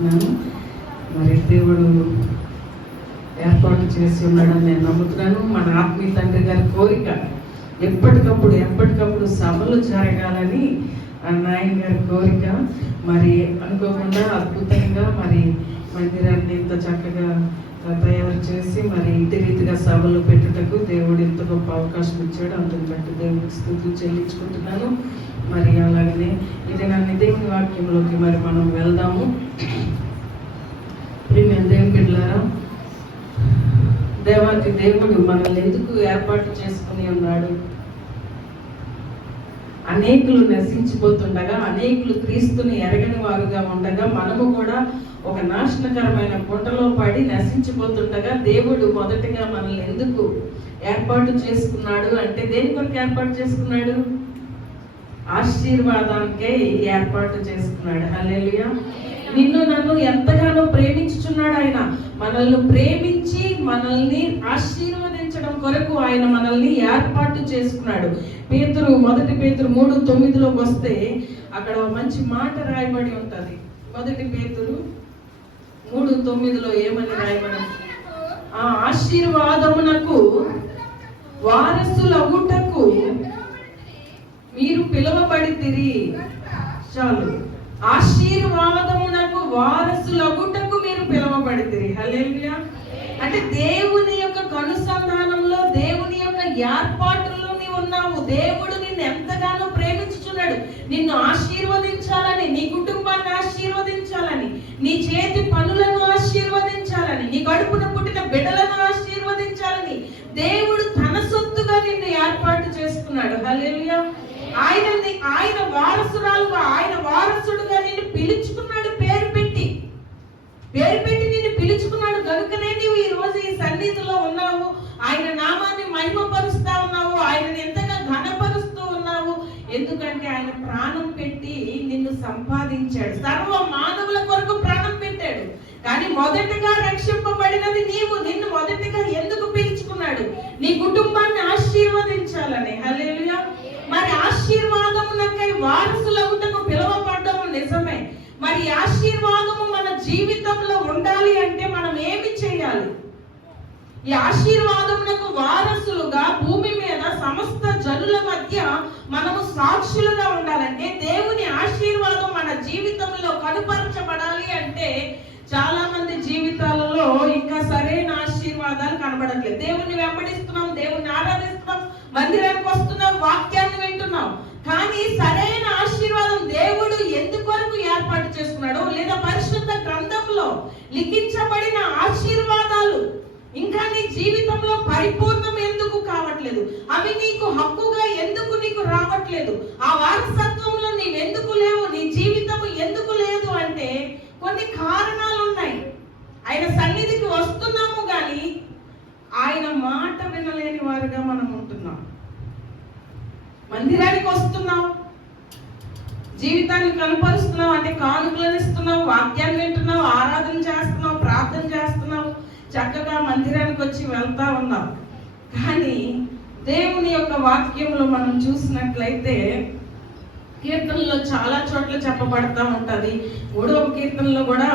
తెలియజేసుకుంటున్నాను. మరి దేవుడు ఏర్పాటు చేసి ఉన్నాడని నేను నమ్ముతున్నాను. మన ఆత్మీయ తండ్రి గారి కోరిక ఎప్పటికప్పుడు సభలు జరగాలని నాయన గారి కోరిక. మరి అనుకోకుండా అద్భుతంగా మరి మందిరాన్ని ఇంత చక్కగా తయారు చేసి మరి ఇంటి రీతిగా సభలు పెట్టుటకు దేవుడు ఎంత గొప్ప అవకాశం ఇచ్చాడు. అందుని బట్టి దేవుడికి స్తుతులు చెల్లించుకుంటున్నాను. మరి అలాగనే ఇది నన్ను దేవుని వాక్యంలోకి మరి మనం వెళ్దాము. ప్రియమైన దేవుని బిడ్డలారా, దేవాతి దేవుడు మనల్ని ఎందుకు ఏర్పాటు చేసుకుని ఉన్నాడు? అనేకులు నశించిపోతుండగా, అనేకులు క్రీస్తుని ఎరగని వారుగా ఉండగా, మనము కూడా ఒక నాశనకరమైన గుంటలో పడి నశించిపోతుండగా దేవుడు మొదటిగా మనల్ని ఎందుకు ఏర్పాటు చేసుకున్నాడు అంటే, దేని కొరకు ఏర్పాటు చేసుకున్నాడు? ఆశీర్వాదానికే ఏర్పాటు చేసుకున్నాడు. హల్లెలూయా. నిన్ను నన్ను ఎంతగానో ప్రేమించుచున్నాడు ఆయన. మనల్ని ప్రేమించి మనల్ని ఆశీర్వదించడం కొరకు ఆయన మనల్ని ఏర్పాటు చేసుకున్నాడు. మొదటి పేతురు 3:9 వస్తే అక్కడ మంచి మాట రాయబడి ఉంటుంది. మొదటి పేతురు 3:9 ఏమని రాయబడి, ఆ ఆశీర్వాదమునకు వారసులగుటకు మీరు పిలువబడితిరి. చాలు, ఆశీర్వాదమునకు వారసులగుటకు మీరు పిలువబడితిరి. హల్లెలూయా. అంటే దేవుని యొక్క కనుసంధానంలో, దేవుని యొక్క ఏర్పాటులో నీవు ఉన్నావు. దేవుడు నిన్ను ఎంతగానో ప్రేమించుచున్నాడు. నిన్ను ఆశీర్వదించాలని, నీ కుటుంబాన్ని ఆశీర్వదించాలని, నీ చేతి పనులను ఆశీర్వదించాలని, నీ కడుపున పుట్టిన బిడ్డలను ఆశీర్వదించాలని దేవుడు తన సొత్తుగా నిన్ను ఏర్పాటు చేసుకున్నాడు. హల్లెలూయా. ఆయన వారసురాలుగా, ఆయన వారసుడుగా నిన్ను పిలుచుకున్నాడు. పేరు పెట్టి నిన్ను పిలుచుకున్నాడు. కనుకనే నీవు ఈ రోజు ఈ సన్నిధిలో ఉన్నావు. ఆయన నామాన్ని మహిమపరుస్తా ఉన్నావు. ఆయనని ఎంతగా ఘనపరుస్తూ ఉన్నావు. ఎందుకంటే ఆయన ప్రాణం పెట్టి నిన్ను సంపాదించాడు. సర్వ మానవుల కొరకు ప్రాణం పెట్టాడు. కానీ మొదటగా రక్షింపబడినది నీవు. నిన్ను మొదటగా ఎందుకు పిలుచుకున్నాడు? నీ కుటుంబాన్ని ఆశీర్వదించాలని. హల్లెలూయా. మరి ఆశీర్వాదమునకై వారసులగుటకు పిలువబడ్డము నిజమే. మరి ఆశీర్వాదము మన జీవితంలో ఉండాలి అంటే మనం ఏమి చేయాలి? ఈ ఆశీర్వాదమునకు వారసులుగా భూమి మీద సమస్త జనుల మధ్య మనము సాక్షులుగా ఉండాలంటే, దేవుని ఆశీర్వాదం మన జీవితంలో కనుపరచబడాలి అంటే, చాలా మంది జీవితాలలో ఇంకా సరైన ఆశీర్వాదాలు కనబడట్లేదు. దేవుణ్ణి వెంబడిస్తున్నాం, దేవుణ్ణి ఆరాధిస్తున్నాం, మందిరానికి వస్తున్నాం, వాక్యాన్ని వింటున్నాం. కానీ సరైన ఆశీర్వాదం దేవుడు ఎందుకొరకు ఏర్పాటు చేసుకున్నాడు, లేదా పరిశుద్ధ గ్రంథంలో లిఖించబడిన ఆశీర్వాదాలు ఇంకా నీ జీవితంలో పరిపూర్ణం ఎందుకు కావట్లేదు? అవి నీకు హక్కుగా ఎందుకు నీకు రావట్లేదు? ఆ వారసత్వంలో నీవెందుకు లేవు? నీ జీవితం ఎందుకు లేదు అంటే కొన్ని కారణాలు ఉన్నాయి. ఆయన సన్నిధికి వస్తున్నాము కానీ ఆయన మాట వినలేని వారుగా మనం ఉంటున్నాం. మందిరానికి వస్తున్నాం, జీవితాన్ని కనపరుస్తున్నావు అంటే కానుకలను ఇస్తున్నావు, వాక్యాన్ని వింటున్నావు, ఆరాధన చేస్తున్నావు, ప్రార్థన చేస్తున్నావు, చక్కగా మందిరానికి వచ్చి వెళ్తా ఉన్నావు. కానీ దేవుని యొక్క వాక్యంలో మనం చూసినట్లయితే కీర్తనలో చాలా చోట్ల చెప్పబడతా ఉంటది. 3వ కీర్తనలో కూడా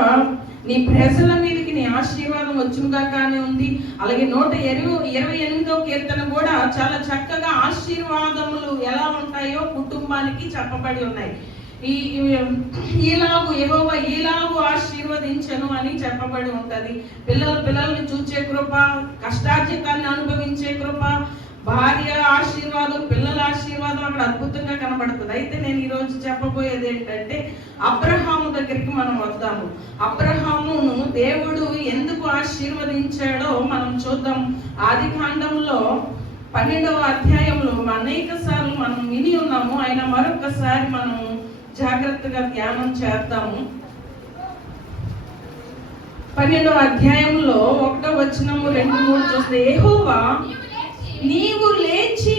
నీ ప్రజల మీదకి నీ ఆశీర్వాదం వచ్చుగా కానీ ఉంది. అలాగే 128వ కీర్తన కూడా చాలా చక్కగా ఆశీర్వాదములు ఎలా ఉంటాయో కుటుంబానికి చెప్పబడి ఉన్నాయి. యెహోవా ఈలాగు ఆశీర్వదించను అని చెప్పబడి ఉంటది. పిల్లల్ని చూచే కృప, కష్టార్జితాన్ని అనుభవించే కృప, భార్య ఆశీర్వాదం, పిల్లల ఆశీర్వాదం అక్కడ అద్భుతంగా కనబడుతుంది. అయితే నేను ఈరోజు చెప్పబోయేది ఏంటంటే, అబ్రహాము దగ్గరికి మనం వద్దాము. అబ్రహామును దేవుడు ఎందుకు ఆశీర్వదించాడో మనం చూద్దాం. ఆదికాండంలో 12వ అధ్యాయంలో అనేక సార్లు మనం విని ఉన్నాము. ఆయన మరొకసారి మనం జాగ్రత్తగా ధ్యానం చేద్దాము. 12వ అధ్యాయంలో 1వ వచనము 2, 3 చూస్తే, యెహోవా నీవు లేచి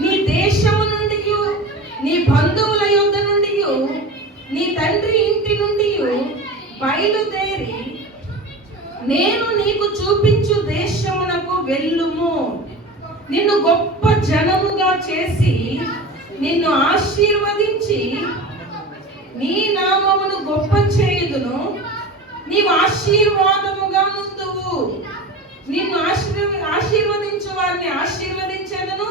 నీ దేశము నుండి, నీ బంధువుల యొద్ద నుండి, నీ తండ్రి ఇంటి నుండి బయలుదేరి నేను నీకు చూపించు దేశమునకు వెళ్ళుము. నిన్ను గొప్ప జనముగా చేసి నిన్ను ఆశీర్వదించి నీ నామమును గొప్ప చేయుదును. ఆశీర్వాదముగా నుందువు. నిన్ను ఆశీర్వదించు వారిని ఆశీర్వదించేదను,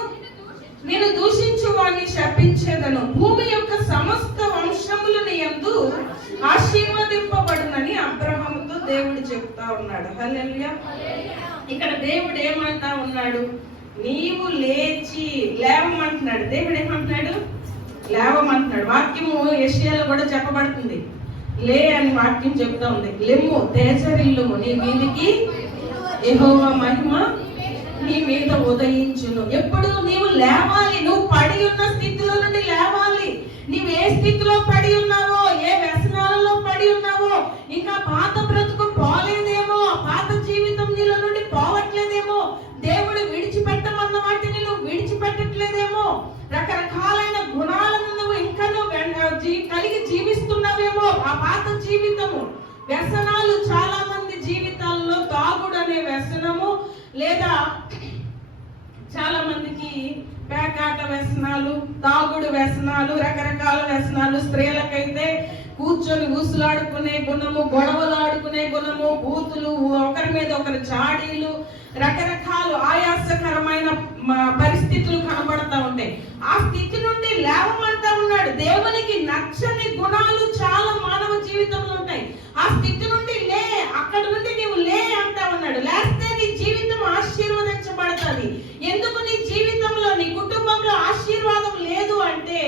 నేను దూషించు వారిని శపించేదను. భూమి యొక్క సమస్త వంశములను యందు ఆశీర్వదింపబడునని అబ్రహాముతో దేవుడు చెప్తా ఉన్నాడు. హల్లెలూయా. ఇక్కడ దేవుడు ఏమంటా ఉన్నాడు? నీవు లేచి లేవమంటున్నాడు. దేవుడు ఏమంటున్నాడు? లేవమంటున్నాడు. వాక్యము యెషయాలో కూడా చెప్పబడుతుంది. లే అని వాక్యం చెప్తా ఉంది. లెమ్ము, తేజరిల్లుము, నీ మీదికి యెహోవా మహిమ నీ మీద ఉదయించును. ఎప్పుడు నీవు లేవాలి. నువ్వు పడి ఉన్న స్థితిలో నుండి లేవాలి. నీవు ఏ స్థితిలో పడి ఉన్నావో, ఏ వ్యసనాలలో పడి ఉన్నావో, ఇంకా పాత బ్రతుకు పోలేదేమో, పాత జీవితం నీలో నుండి పోవట్లేదేమో, దేవుడు విడిచిపెట్టమన్న వాటిని నువ్వు విడిచిపెట్టట్లేదేమో, రకరకాలైన గుణాలను నువ్వు ఇంకా కలిగి జీవిస్తున్నావేమో. ఆ పాత జీవితము, వ్యసనాలు, చాలా మంది జీవితాల్లో తాగుడు అనే వ్యసనము, లేదా చాలా మందికి పేకాట వ్యసనాలు, తాగుడు వ్యసనాలు, రకరకాల వ్యసనాలు. స్త్రీలకైతే కూర్చొని ఊసులాడుకునే గుణము, గొడవలు ఆడుకునే గుణము, బూతులు, ఒకరి మీద ఒకరి చాడీలు, రకరకాల ఆయాసకరమైన పరిస్థితులు కనబడతా ఉంటాయి. ఆ స్థితి నుండి లేవమంటా ఉన్నాడు. దేవునికి నచ్చని గుణాలు చాలా మానవ జీవితంలో ఉంటాయి. ఆ స్థితి నుండి లే, అక్కడ నుండి నీవు లే అంటా ఉన్నాడు. లేస్తే నీ జీవితం ఆశీర్వదించబడుతుంది. ఎందుకు నీ జీవితంలో, నీ కుటుంబంలో ఆశీర్వాదం లేదు అంటే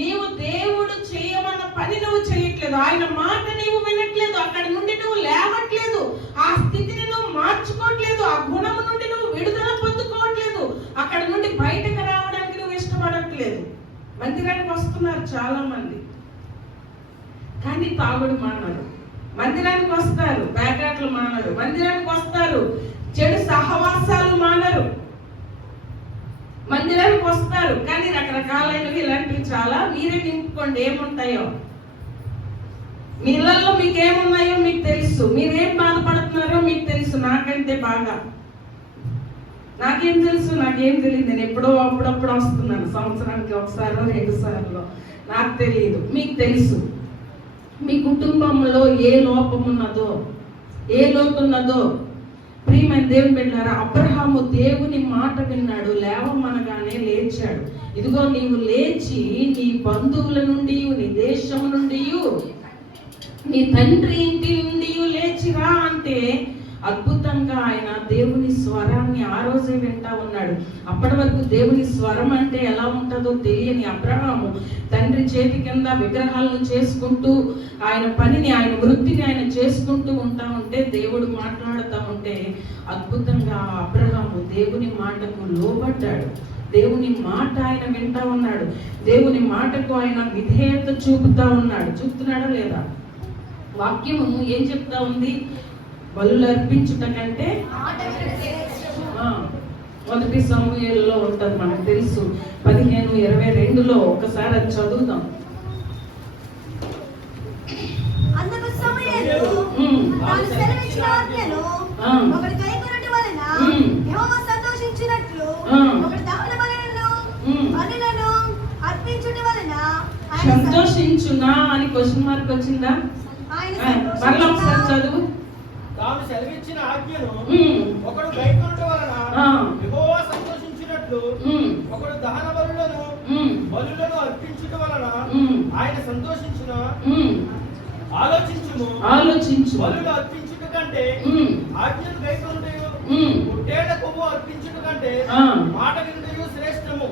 నీవు దేవుడు చేయమన్న పని నువ్వు చేయట్లేదు, ఆయన మాట నీవు వినట్లేదు, అక్కడ నుండి నువ్వు లేవట్లేదు, ఆ స్థితిని నువ్వు మార్చుకోవట్లేదు, ఆ గుణము నుండి నువ్వు విడుదల పొందుకోవట్లేదు, అక్కడ నుండి బయటకు రావడానికి నువ్వు ఇష్టపడట్లేదు. మందిరానికి వస్తున్నారు చాలా మంది, కానీ తాగుడు మానరు. మందిరానికి వస్తారు, పేకాట్లు మానరు. మందిరానికి వస్తారు, చెడు సహవాసాలు మానరు. మందిరానికి వస్తారు, కానీ రకరకాలైనవి ఇలాంటివి చాలా. మీరే నింపుకోండి ఏముంటాయో. మీ ఇళ్లలో మీకు ఏమున్నాయో మీకు తెలుసు, మీరేం బాధపడుతున్నారో మీకు తెలుసు. నాకంటే బాగా నాకేం తెలుసు? నాకేం తెలియదు. నేను ఎప్పుడో అప్పుడప్పుడు వస్తున్నాను, సంవత్సరానికి ఒకసారో 2 సార్లు, నాకు తెలియదు. మీకు తెలుసు. మీ కుటుంబంలో ఏ లోపం ఉన్నదో, ఏ లోటు ఉన్నదో. ప్రియమైన దేవుని బిడ్డలారా, అబ్రహాము దేవుని మాట విన్నాడు, లేవమనగానే లేచాడు. ఇదిగో నీవు లేచి నీ బంధువుల నుండి, నీ దేశం నుండి, నీ తండ్రి ఇంటి నుండి లేచిరా అంటే అద్భుతంగా ఆయన దేవుని స్వరాన్ని ఆ రోజే వింటా ఉన్నాడు. అప్పటి వరకు దేవుని స్వరం అంటే ఎలా ఉంటుందో తెలియని అబ్రహాము తండ్రి చేతి కింద విగ్రహాలను చేసుకుంటూ ఆయన పనిని, ఆయన వృత్తిని ఆయన చేసుకుంటూ ఉంటా ఉంటే, దేవుడు మాట్లాడుతూ ఉంటే అద్భుతంగా అబ్రహాము దేవుని మాటకు లోబడ్డాడు. దేవుని మాట ఆయన వింటా ఉన్నాడు. దేవుని మాటకు ఆయన విధేయత చూపుతున్నాడా లేదా? వాక్యము ఏం చెప్తా ఉంది? బలులు అర్పించుట కంటే 1 సమూయేలులో ఉంటుంది, మనకు తెలుసు. 15:22 ఒకసారి అది చదువుదాం. సంతోషించునా అని క్వశ్చన్ మార్క్ వచ్చిందా? మరలా ఒకసారి చదువు. తాను సెలవిచ్చిన ఆజ్ఞను ఒకడు గైకొనుట వలన యెహోవా సంతోషించినట్లు, ఒకడు దహన బలులను అర్పించుట వలన ఆయన సంతోషించున. ఆలోచించు. బలులు అర్పించుట కంటే ఆజ్ఞను గైకొనుటయు, పుట్టేట కొవ్వు అర్పించుట కంటే మాట వినుటయు శ్రేష్టము.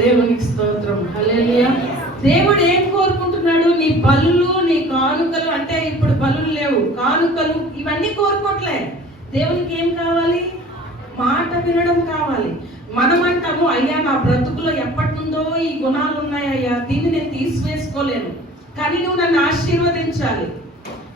దేవునికి స్తోత్రం. హల్లెలూయా. దేవుడు ఏం కోరుకుంటున్నాడు? నీ బలులు, నీ కానుకలు. అంటే ఇప్పుడు బలులు లేవు, కానుకలు ఇవన్నీ కోరుకోవట్లే. దేవునికి ఏం కావాలి? మాట వినడం కావాలి. మనం అంటాము, అయ్యా నా బ్రతుకులో ఎప్పటి నుండో ఈ గుణాలు ఉన్నాయ్యా, దీన్ని నేను తీసివేసుకోలేను, కానీ నువ్వు నన్ను ఆశీర్వదించాలి.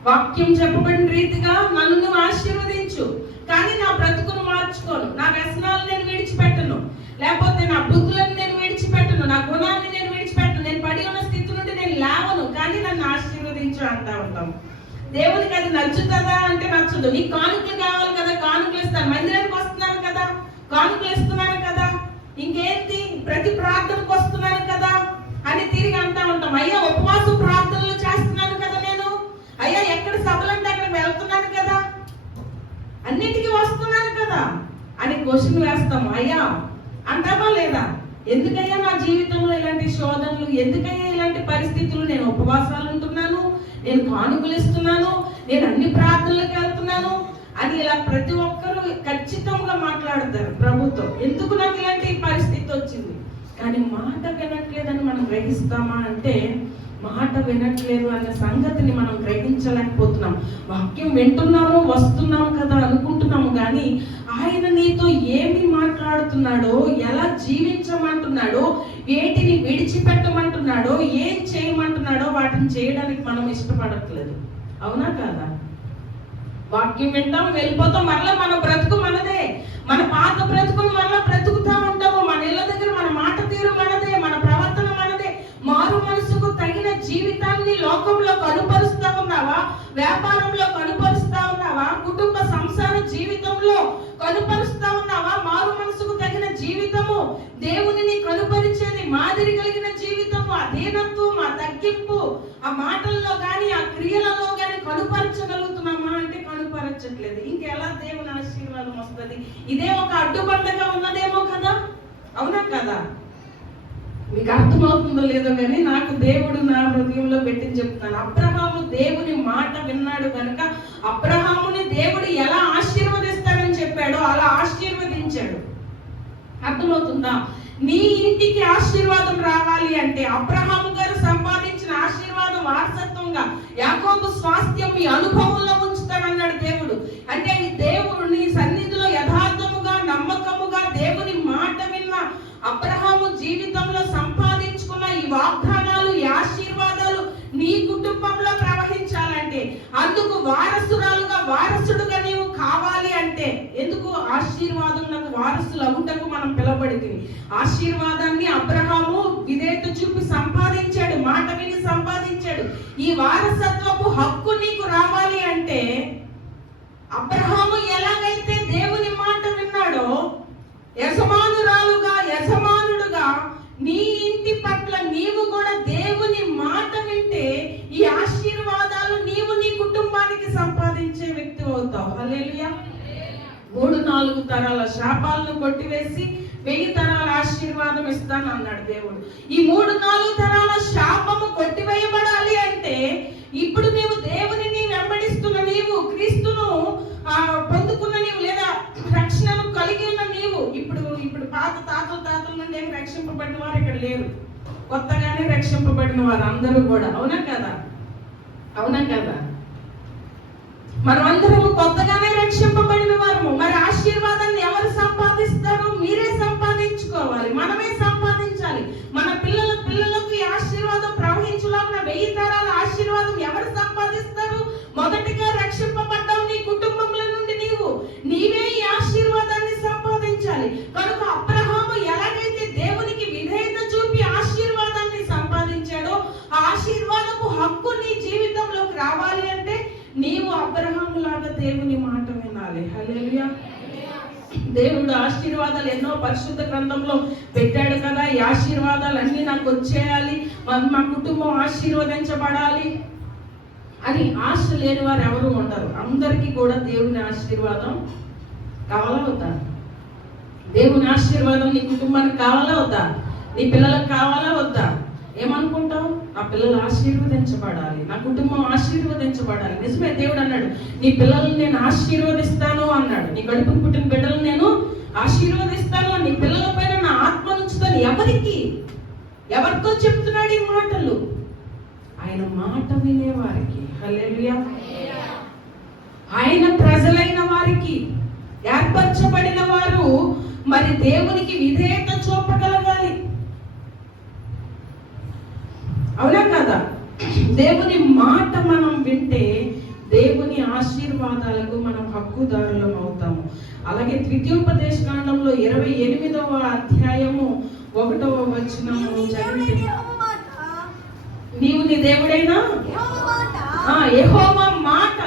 వాక్యం చెప్పబడిన రీతిగా నన్ను నువ్వు ఆశీర్వదించు, కానీ నా బ్రతుకును మార్చుకోను, నా వ్యసనాలు నేను విడిచిపెట్టను, లేకపోతే నా బుద్ధులను నేను విడిచిపెట్టను, నా గుణాన్ని నేను విడిచిపెట్టను, నేను పడి ఉన్న స్థితి నుండి నేను లేవను, కానీ నన్ను ఆశీర్వదించు అంటా ఉంటాం. దేవునికి అది నచ్చుతుందా అంటే నచ్చదు. నీకు కానుకలు కావాలి కదా, కానుకలు ఇస్తాను. మందిరానికి వస్తున్నాను కదా, కానుకలు ఇస్తున్నాను కదా, ఇంకేంటి ప్రతి ప్రార్థనకు వస్తున్నాను కదా అని తిరిగి అంటా ఉంటాం. అయ్యా ఉపవాస ప్రార్థనలు చేస్తున్నాను కదా, నేను అయ్యా ఎక్కడ సభలంటే అక్కడ వెళ్తున్నాను కదా, లేదా అని క్వశ్చన్ వేస్తాము. అయ్యా అంటామా లేదా? ఎందుకయ్యా నా జీవితంలో ఇలాంటి శోధనలు, ఎందుకయ్యా ఇలాంటి పరిస్థితులు? నేను ఉపవాసాలు ఉంటున్నాను, నేను కానుకలు ఇస్తున్నాను, నేను అన్ని ప్రార్థనలకు వెళ్తున్నాను అని ఇలా ప్రతి ఒక్కరూ ఖచ్చితంగా మాట్లాడతారు ప్రభుతో. ఎందుకు నాకు ఇలాంటి పరిస్థితి వచ్చింది? కానీ మాట వినట్లేదని మనం గ్రహిస్తామా అంటే మాట వినట్లేదు అనే సంగతిని మనం గ్రహించలేకపోతున్నాం. వాక్యం వింటున్నాము, వస్తున్నాము కదా అనుకుంటున్నాము, కానీ ఆయన నీతో ఏమి మాట్లాడుతున్నాడో, ఎలా జీవించమంటున్నాడో, వేటిని విడిచిపెట్టమంటున్నాడో, ఏం చేయమంటున్నాడో వాటిని చేయడానికి మనం ఇష్టపడట్లేదు. అవునా కాదా? వాక్యం వింటాం, వెళ్ళిపోతాం, మరలా మన బ్రతుకు మనదే, మన పాత బ్రతుకును మరలా బ్రతుకుతా ఉంటాము. మన ఇళ్ళ దగ్గర మన మాట తీరు మనదే, మన ప్రవర్తన మనదే. మారు మనసుకు తగిన జీవితాన్ని లోకంలో కనుపరుస్తా ఉన్నావా? వ్యాపారంలో కనుపరుస్తా ఉన్నావా? కుటుంబ సంసార జీవితంలో కనుపరుస్తా ఉన్నావా? మారు మనసుకు తగిన జీవితము, దేవునిని కనుపరిచేది, మాదిరి కలిగిన జీవితము, అధీనత్వం, ఆ తగ్గింపు, ఆ మాటల్లో గాని ఆ క్రియలలో గాని కనుపరచగలుగుతున్నామా అంటే కనుపరచట్లేదు. ఇంకెలా దేవుని ఆశీర్వాదం వస్తుంది? ఇదే ఒక అడ్డుబండగా ఉన్నదేమో కదా. అవునా కదా? మీకు అర్థమవుతుందో లేదో కానీ నాకు దేవుడు నా హృదయంలో పెట్టింది చెప్తాను. అబ్రహాము దేవుని మాట విన్నాడు కనుక అబ్రహాముని దేవుడు ఎలా ఆశీర్వదిస్తాడని చెప్పాడో అలా ఆశీర్వదించాడు. అర్థమవుతుందా? నీ ఇంటికి ఆశీర్వాదం రావాలి అంటే అబ్రహాము గారు సంపాదించిన ఆశీర్వాదం వారసత్వంగా యాకోబు స్వాస్థ్యం మీ అనుభవంలో ఉంచుతానన్నాడు దేవుడు. అంటే ఈ దేవుడు నీ సన్నిధిలో యథార్థముగా నమ్మకముగా దేవుని మాట విన్న అబ్రహాము జీవితంలో సంపాదించుకున్న ఈ వాగ్దానాలు, ఈ ఆశీర్వాదాలు నీ కుటుంబంలో ప్రవహించాలంటే, అందుకు వారసురాలుగా వారసుడుగా నీవు కావాలి అంటే, ఎందుకు ఆశీర్వాదం నాకు వారసులు అవుటకు మనం పిలవబడింది. ఆశీర్వాదాన్ని అబ్రహాము విధేయత చూపి సంపాదించాడు, మాట విని సంపాదించాడు. ఈ వారసత్వపు హక్కు నీకు రావాలి అంటే అబ్రహాము ఎలాగైతే దేవుని మాట విన్నాడో, యజమానురాలుగా యజమానుడుగా నీ ఇంటి పట్ల నీవు కూడా దేవుని మాట వింటే ఈ ఆశీర్వాదాలు నీవు నీ కుటుంబానికి సంపాదించే వ్యక్తి అవుతావు. హల్లెలూయా. 3-4 తరాల శాపాలను కొట్టివేసి 1000 తరాల ఆశీర్వాదం ఇస్తాను అన్నాడు దేవుడు. ఈ 3-4 తరాల శాపము కొట్టివేయబడాలి అంటే ఇప్పుడు నీవు దేవునిని వెంబడిస్తున్న నీవు, క్రీస్తును పొందుకున్న నీవు, లేదా రక్షణను కలిగి ఉన్న నీవు, ఇప్పుడు పాత తాతల నుండి ఏమి రక్షింపబడిన వారు ఇక్కడ లేరు, కొత్తగానే రక్షింపబడిన వారు అందరూ కూడా. అవునా కదా? అవునా కదా? మనమందరము కొత్తగానే రక్షింపబడిన వారము. మరి ఆశీర్వాదాన్ని ఎవరు సంపాదిస్తారు? మీరే సంపాదించుకోవాలి, మనమే సంపాదించాలి. మన పిల్లలకు ఈ ఆశీర్వాదం ప్రవహించులాగా 1000 తరాల ఆశీర్వాదం ఎవరు సంపాదిస్తారు? మొదటిగా రక్షింపబడ్డావు నీ కుటుంబంలో నుండి నీవే ఈ ఆశీర్వాదాన్ని సంపాదించాలి. కనుక అబ్రహాము ఎలాగైతే దేవునికి విధేయత చూపి ఆశీర్వాదాన్ని సంపాదించాడో, ఆ ఆశీర్వాదపు హక్కు నీ జీవితంలోకి రావాలి అంటే నీవు అబ్రహాము లాగా దేవుని మాట వినాలి. హల్లెలూయా. దేవుడు ఆశీర్వాదాలు ఎన్నో పరిశుద్ధ గ్రంథంలో పెట్టాడు కదా. ఈ ఆశీర్వాదాలన్నీ నాకు వచ్చేయాలి, మా కుటుంబం ఆశీర్వదించబడాలి అని ఆశ లేని వారు ఎవరు ఉండరు. అందరికీ కూడా దేవుని ఆశీర్వాదం కావాలా వద్దా? దేవుని ఆశీర్వాదం నీ కుటుంబానికి కావాలా వద్దా? నీ పిల్లలకు కావాలా వద్దా? ఏమనుకుంటావు? నా పిల్లలు ఆశీర్వదించబడాలి, నా కుటుంబం ఆశీర్వదించబడాలి. నిజమే, దేవుడు అన్నాడు నీ పిల్లల్ని నేను ఆశీర్వదిస్తాను అన్నాడు. నీ కడుపుకు పుట్టిన బిడ్డలను నేను ఆశీర్వదిస్తాను, నీ పిల్లల పైన నా ఆత్మ ఉంచుతాను. ఎవరితో చెప్తున్నాడు ఈ మాటలు? ఆయన మాట వినేవారికి. హల్లెలూయా. ఆయన ప్రజలైన వారికి, ఏర్పరచబడిన వారు మరి దేవునికి విధేయత చూపగలగాలి. అవునా కదా? దేవుని మాట మనం వింటే దేవుని ఆశీర్వాదాలకు మనం హక్కుదారులం అవుతాము. అలాగే ద్వితీయోపదేశ కాండంలో 28వ అధ్యాయము 1వ వచనము చదివితే, నీవు నీ దేవుడైనా యెహోవా మాట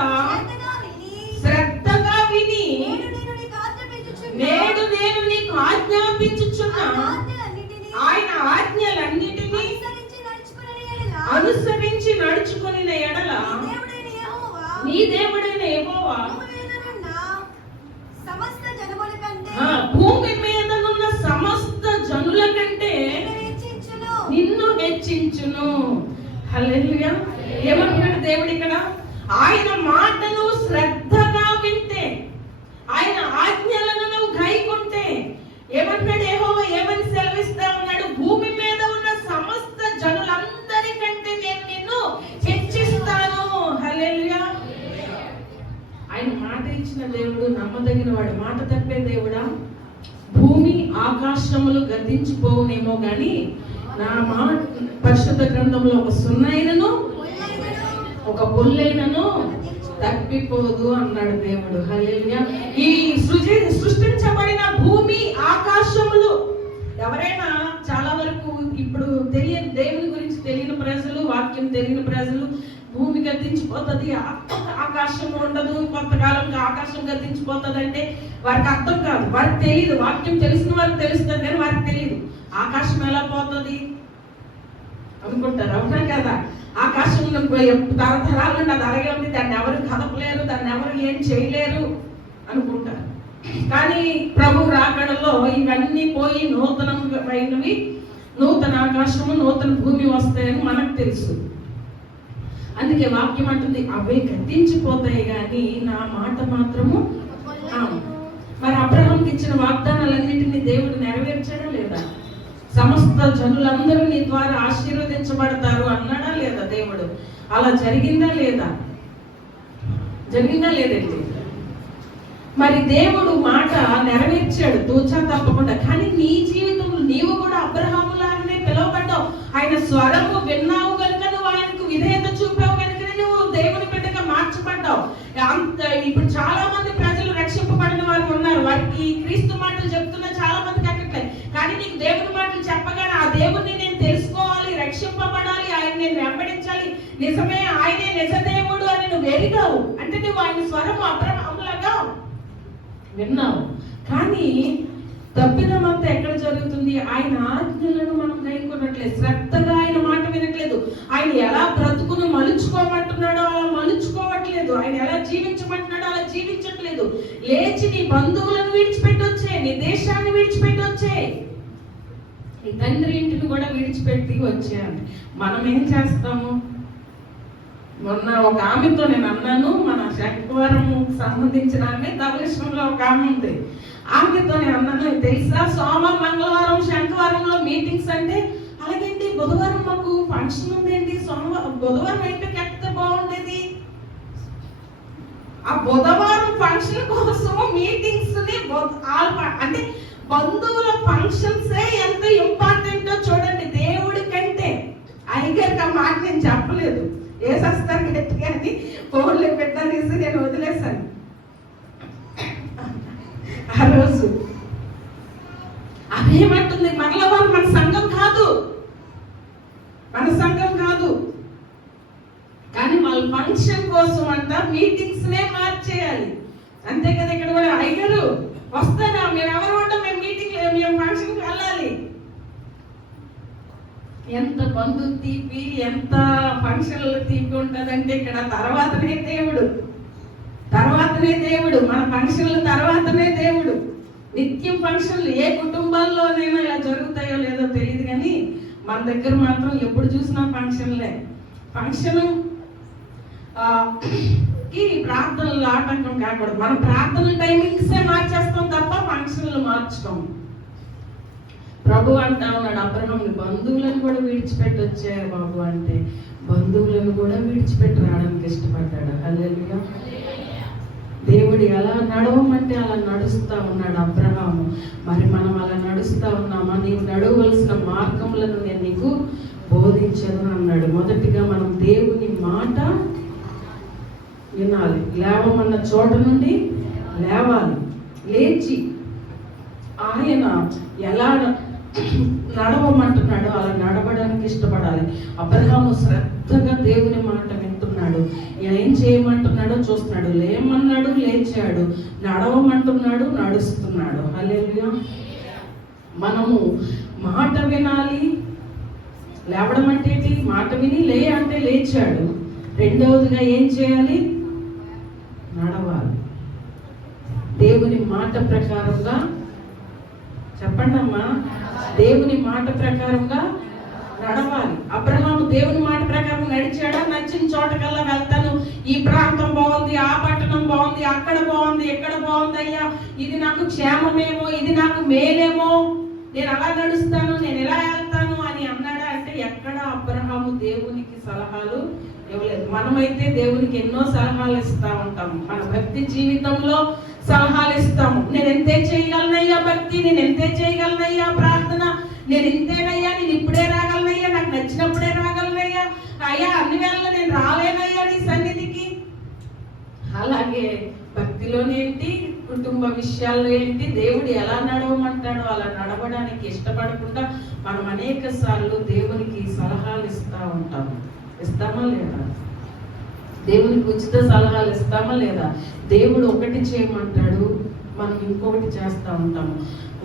శ్రద్ధగా విని నేడు నేను నీకు ఆజ్ఞాపించుచున్నా ఆయన ఆజ్ఞలన్నిటినీ అనుసరించి నడుచుకుని ఎడల నీ దేవుడైన యెహోవా సమస్త జనముల హల్లెలూయా. ఏమంటున్నాడు దేవుడు ఇక్కడ? ఆయన మాటను శ్రద్ధగా వింటే, ఆయన ఆజ్ఞలను నువ్వు గైకుంటే, ఏమంటున్నాడు యెహోవా? ఏమని సెలవిస్తా ఉన్నాడు? భూమి మీద ఉన్న సమస్త జనులందరికంటే నేను నిన్ను హెచ్చిస్తాను. హల్లెలూయా. ఆయన మాట ఇచ్చిన దేవుడు నమ్మదగిన వాడు. మాట తప్పే దేవుడా? భూమి ఆకాశములు గతించిపోవునేమో గాని నా మాట పరిశుద్ధ గ్రంథంలో ఒక సున్నైనను ఒక పుల్లైనను తప్పిపోదు అన్నాడు దేవుడు. హల్లెలూయా. ఈ సృష్టించబడిన భూమి ఆకాశములు, ఎవరైనా చాలా వరకు ఇప్పుడు తెలియని దేవుని గురించి తెలియని ప్రజలు, వాక్యం తెలియని ప్రజలు, భూమి గతించిపోతుంది, ఆకాశం ఉండదు, కొంతకాలంగా ఆకాశం గతించిపోతుంది అంటే వారికి అర్థం కాదు, వారికి తెలియదు. వాక్యం తెలిసిన వారికి తెలుస్తుంది కానీ వారికి తెలియదు ఆకాశం ఎలా పోతుంది అనుకుంటారు. అవునా కదా? ఆకాశం తరతరాల నుండి అది అలాగే ఉంది, దాన్ని ఎవరు కదపలేరు, దాన్ని ఎవరు ఏం చేయలేరు అనుకుంటారు. కానీ ప్రభు రాకడలో ఇవన్నీ పోయి నూతనమైనవి, నూతన ఆకాశము నూతన భూమి వస్తాయని మనకు తెలుసు. అందుకే వాక్యం అంటుంది అవే గతించిపోతాయి కానీ నా మాట మాత్రము. మరి అబ్రహాంకి ఇచ్చిన వాగ్దానాలన్నింటినీ దేవుడు నెరవేర్చాడా లేదా? సమస్త జనులందరూ నీ ద్వారా ఆశీర్వదించబడతారు అన్నాడా లేదా దేవుడు? అలా జరిగిందా లేదా? జరిగిందా లేదండి? మరి దేవుడు మాట నెరవేర్చాడు తూచా తప్పకుండా. కానీ నీ జీవితంలో నీవు కూడా అబ్రహాము లాగానే పిలువబడ్డావు. ఆయన స్వరము విన్నావు కనుక నువ్వు ఆయనకు విధేయత చూపావు కనుక నువ్వు దేవుని బిడ్డగా మార్చబడ్డావు. ఇప్పుడు చాలా మంది ప్రజలు రక్షింపబడిన వారు ఉన్నారు, వారికి క్రీస్తు మాటలు చెప్తున్నా చాలా మందికి ఎక్కట్లేదు. కానీ నీకు దేవుని మాటలు చెప్పగానే ఆ దేవుడిని నేను తెలుసుకోవాలి, రక్షింపబడాలి, ఆయన నేను వెంబడించాలి, నిజమే ఆయనే నిజ దేవుడు అని నువ్వు ఎరిగావు అంటే నువ్వు ఆయన స్వరము అబ్రహాములాగా విన్నావు. కానీ తప్పిదం అంతా ఎక్కడ జరుగుతుంది? ఆయన ఆజ్ఞలను మనం గైకొనట్లేదు, శ్రద్ధగా ఆయన మాట వినట్లేదు. ఆయన ఎలా బ్రతుకును మలుచుకోమంటున్నాడో అలా మలుచుకోవట్లేదు, ఆయన ఎలా జీవించమంటున్నాడో అలా జీవించట్లేదు. లేచి నీ బంధువులను విడిచిపెట్టొచ్చే, నీ దేశాన్ని విడిచిపెట్టొచ్చే, నీ తండ్రి ఇంటిని కూడా విడిచిపెట్టి వచ్చేయాలి. మనం ఏం చేస్తాము? మొన్న ఒక ఆమెతో నేను అన్నాను, మన శంకవరం సంబంధించిన ఆమె ధవళేశ్వరంలో ఒక ఆమె ఉంది. ఆమెతో నేను అన్నాను, తెలుసా సోమవారం మంగళవారం శంకవరంలో మీటింగ్స్ అంటే, అలాగేంటి బుధవారం మాకు ఫంక్షన్ ఉందేంటి, బుధవారం అయితే ఎక్కడ బాగుండేది. ఆ బుధవారం ఫంక్షన్ కోసం మీటింగ్స్ అంటే బంధువుల ఫంక్షన్స్ ఎంత ఇంపార్టెంటో చూడండి. దేవుడి కంటే అయ్యగారికి ఆ మాట నేను చెప్పలేదు, వేసేస్తాను గట్టిగా అని ఫోన్లో పెట్టానేసి నేను వదిలేశాను. ఆ రోజు అదేమంటుంది, మంగళవారం మన సంఘం కాదు, మన సంఘం కాదు, కానీ వాళ్ళ ఫంక్షన్ కోసం అంట మీటింగ్స్ నే మార్చేయాలి. అంతే కదా? ఇక్కడ కూడా అయ్యారు వస్తారా, మేము ఎవరు ఉంటాం, మేము మీటింగ్ మేము ఫంక్షన్కి వెళ్ళాలి. ఎంత బంధు తీపి, ఎంత ఫంక్షన్లు తీపి ఉంటుందంటే ఇక్కడ తర్వాతనే దేవుడు, తర్వాతనే దేవుడు, మన ఫంక్షన్ల తర్వాతనే దేవుడు. నిత్యం ఫంక్షన్లు ఏ కుటుంబాల్లోనైనా ఇలా జరుగుతాయో లేదో తెలియదు కానీ మన దగ్గర మాత్రం ఎప్పుడు చూసినా ఫంక్షన్లే. ఫంక్షన్ కి ప్రార్థనలు ఆటంకం కాకూడదు. మనం ప్రార్థన టైమింగ్సే మార్చేస్తాం తప్ప ఫంక్షన్లు మార్చుకోం. ప్రభు అంటా ఉన్నాడు అబ్రహాముని బంధువులను కూడా విడిచిపెట్టి వచ్చారు బాబు అంటే, బంధువులను కూడా విడిచిపెట్టి రావడానికి ఇష్టపడ్డాడు. హల్లెలూయా. దేవుడు ఎలా నడవమంటే అలా నడుస్తా ఉన్నాడు అబ్రహాము. మరి మనం అలా నడుస్తా ఉన్నామా? నీవు నడవలసిన మార్గములను నేను నీకు బోధించను అన్నాడు. మొదటిగా మనం దేవుని మాట వినాలి, లేవమన్న చోట నుండి లేవాలి, లేచి ఆయన ఎలా నడవమంటున్నాడు అలా నడవడానికి ఇష్టపడాలి. అబ్రహాము శ్రద్ధగా దేవుని మాట వింటున్నాడు, ఏం చేయమంటున్నాడో చూస్తున్నాడు, లేమన్నాడు లేచాడు, నడవమంటున్నాడు నడుస్తున్నాడు. హల్లెలూయా. మనము మాట వినాలి. లేవడం అంటే ఏంటి? మాట విని లే అంటే లేచాడు. రెండవదిగా ఏం చేయాలి? నడవాలి. దేవుని మాట ప్రకారంగా, చెప్పండి అమ్మా, దేవుని మాట ప్రకారంగా నడవాలి. అబ్రహాము దేవుని మాట ప్రకారం నడిచాడా? నచ్చిన చోటకల్లా వెళ్తాను, ఈ ప్రాంతం బాగుంది, ఆ పట్టణం బాగుంది, అక్కడ బాగుంది, ఎక్కడ బాగుంది అయ్యా, ఇది నాకు క్షేమమేమో, ఇది నాకు మేలేమో, నేను అలా నడుస్తాను, నేను ఎలా వెళ్తాను అని అన్నాడా అంటే ఎక్కడ అబ్రహాము దేవునికి సలహాలు ఇవ్వలేదు. మనమైతే దేవునికి ఎన్నో సలహాలు ఇస్తా ఉంటాము. మన భక్తి జీవితంలో సలహాలు ఇస్తాము. నేను ఎంతే చేయగలనయ్యా భక్తి, నేను ఎంతే చేయగలనయ్యా ప్రార్థన, నేను ఇంతేనయ్యా, నేను ఇప్పుడే రాగలనయ్యా, నాకు నచ్చినప్పుడే రాగలనయ్యా, అయ్యా అన్ని వేళ నేను రాలేనయ్యా నీ సన్నిధికి. అలాగే భక్తిలోనేంటి, కుటుంబ విషయాల్లో ఏంటి, దేవుడు ఎలా నడవమంటాడో అలా నడవడానికి ఇష్టపడకుండా మనం అనేక సార్లు దేవునికి సలహాలు ఇస్తా ఉంటాము. ఇస్తామా లేదా? దేవునికి ఉచిత సలహాలు ఇస్తామా లేదా? దేవుడు ఒకటి చేయమంటాడు, మనం ఇంకొకటి చేస్తూ ఉంటాము.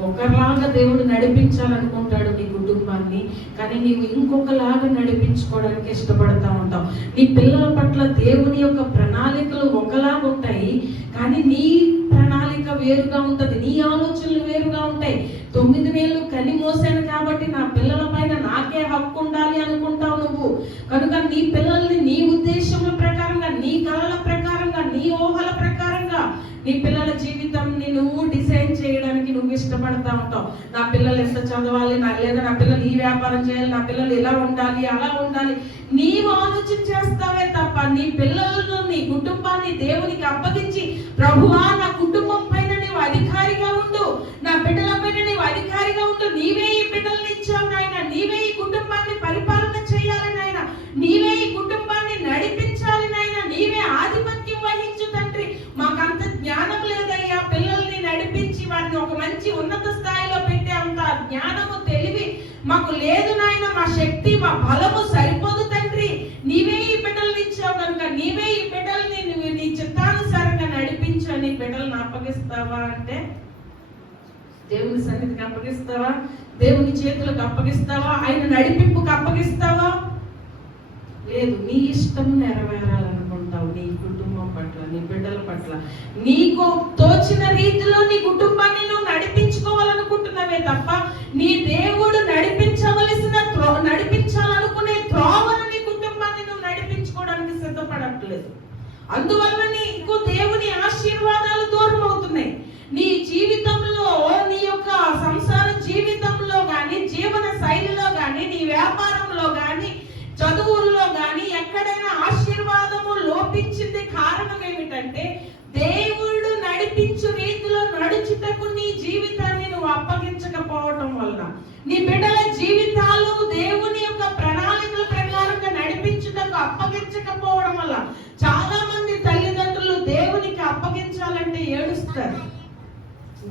ఒకలాగా దేవుడు నడిపించాలనుకుంటాడు నీ కుటుంబాన్ని, కానీ నీవు ఇంకొకలాగా నడిపించుకోవడానికి ఇష్టపడతా ఉంటావు. నీ పిల్లల పట్ల దేవుని యొక్క ప్రణాళికలు ఒకలాగా ఉంటాయి, కానీ నీ ప్రణాళిక వేరుగా ఉంటుంది, నీ ఆలోచనలు వేరుగా ఉంటాయి. 9 నెలలు కని మోసాను కాబట్టి నా పిల్లల పైన నాకే హక్కు ఉండాలి అనుకుంటావు నువ్వు. కనుక నీ పిల్లల్ని నీ ఉద్దేశముల ప్రకారంగా, నీ కళల ప్రకారంగా, నీ ఊహల ప్రకారంగా నీ పిల్లల జీవితాన్ని నువ్వు డిజైన్ చేయడానికి నువ్వు ఇష్టపడతా ఉంటావు. నా పిల్లలు ఎంత చదవాలి, లేదా నా పిల్లలు ఈ వ్యాపారం చేయాలి, నా పిల్లలు ఇలా ఉండాలి, అలా ఉండాలి, నీవు ఆలోచన చేస్తావే తప్ప నీ పిల్లలను, నీ కుటుంబాన్ని దేవునికి అప్పగించి, ప్రభువా నా కుటుంబం పైన నీవు అధికారిగా ఉండు, నా బిడ్డల పైన నీవు అధికారిగా ఉండు, నీవే ఈ బిడ్డల్ని ఇచ్చావు నాయన, నీవే ఈ కుటుంబాన్ని పరిపాలన చేయాలి నాయన, నీవే ఈ కుటుంబాన్ని నడిపించాలి నాయన, నీవే ఆధిపత్యం వహించు తండ్రి. మాకంత జ్ఞానం లేదయ్యా, పిల్లల్ని నడిపించి వారిని ఒక మంచి ఉన్నత స్థాయిలో పెట్టే అంత జ్ఞానము, తెలివి మాకు లేదు నాయన, మా శక్తి, మా బలము సరిపోదు తండ్రి, నీవే ఈ బిడ్డల్ని ఇచ్చావు కనుక నీవే ఈ బిడ్డల్ని నువ్వు నీ చిత్తానుసారంగా నడిపించు అని బిడ్డలను అప్పగిస్తావా అంటే, దేవుని సన్నిధికి అప్పగిస్తావా, దేవుని చేతులకు అప్పగిస్తావా, ఆయన నడిపింపుకు అప్పగిస్తావా? లేదు, నీ ఇష్టం నెరవేరాలనుకుంటావు. నీ కుటుంబం పట్ల, నీ బిడ్డల పట్ల నీకు తోచిన రీతిలో నీ కుటుంబాన్ని నువ్వు నడిపించుకోవాలనుకుంటున్నావే తప్ప నీ దేవుడు నడిపించాలనుకునే త్రోవను నీ కుటుంబాన్ని నువ్వు నడిపించుకోవడానికి సిద్ధపడట్లేదు. అందువల్ల నీకు దేవుని ఆశీర్వాదాలు దూరం అవుతున్నాయి. నీ జీవితంలో, నీ యొక్క సంసార జీవితంలో కానీ, జీవన శైలిలో కానీ, నీ వ్యాపారంలో కానీ, చదువుల్లో కానీ ఎక్కడైనా ఆశీర్వాదము లోపించింది. కారణం ఏమిటంటే దేవుడు నడిపించు రీతిలో నడుచుటకు నీ జీవితాన్ని నువ్వు అప్పగించకపోవటం వల్ల, నీ బిడ్డల జీవితాలు దేవుని యొక్క ప్రణాళికల ప్రకారంగా నడిపించుటకు అప్పగించకపోవడం వల్ల చాలా మంది తల్లిదండ్రులు దేవునికి అప్పగించాలంటే ఏడుస్తారు.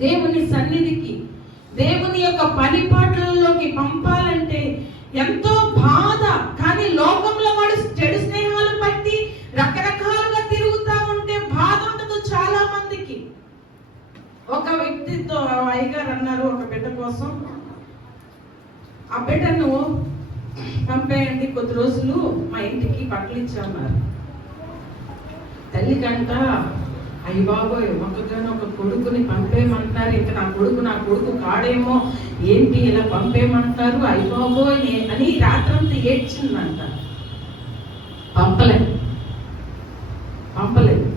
దేవుని సన్నిధికి, దేవుని యొక్క పనిపాట్లలోకి పంపాలంటే ఎంతో బాధ. కానీ లోకంలో వాడు చెడు స్నేహాలు పట్టి రకరకాలుగా తిరుగుతా ఉంటే బాధ ఉండదు చాలా మందికి. ఒక వ్యక్తితో అయ్యగారు అన్నారు, ఒక బిడ్డ కోసం ఆ బిడ్డను పంపేయండి, కొద్ది రోజులు మా ఇంటికి బట్టలు ఇచ్చామన్నారు. తల్లి కంట, అయ్యి బాబోయ్, ఒక్కగానో ఒక కొడుకుని పంపేయమంటారు, ఇంకా నా కొడుకు కాడేమో, ఏంటి ఇలా పంపేయమంటారు, అయ్యి బాబోయ్ అని రాత్రంతా ఏడ్చిందంట. పంపలేదు.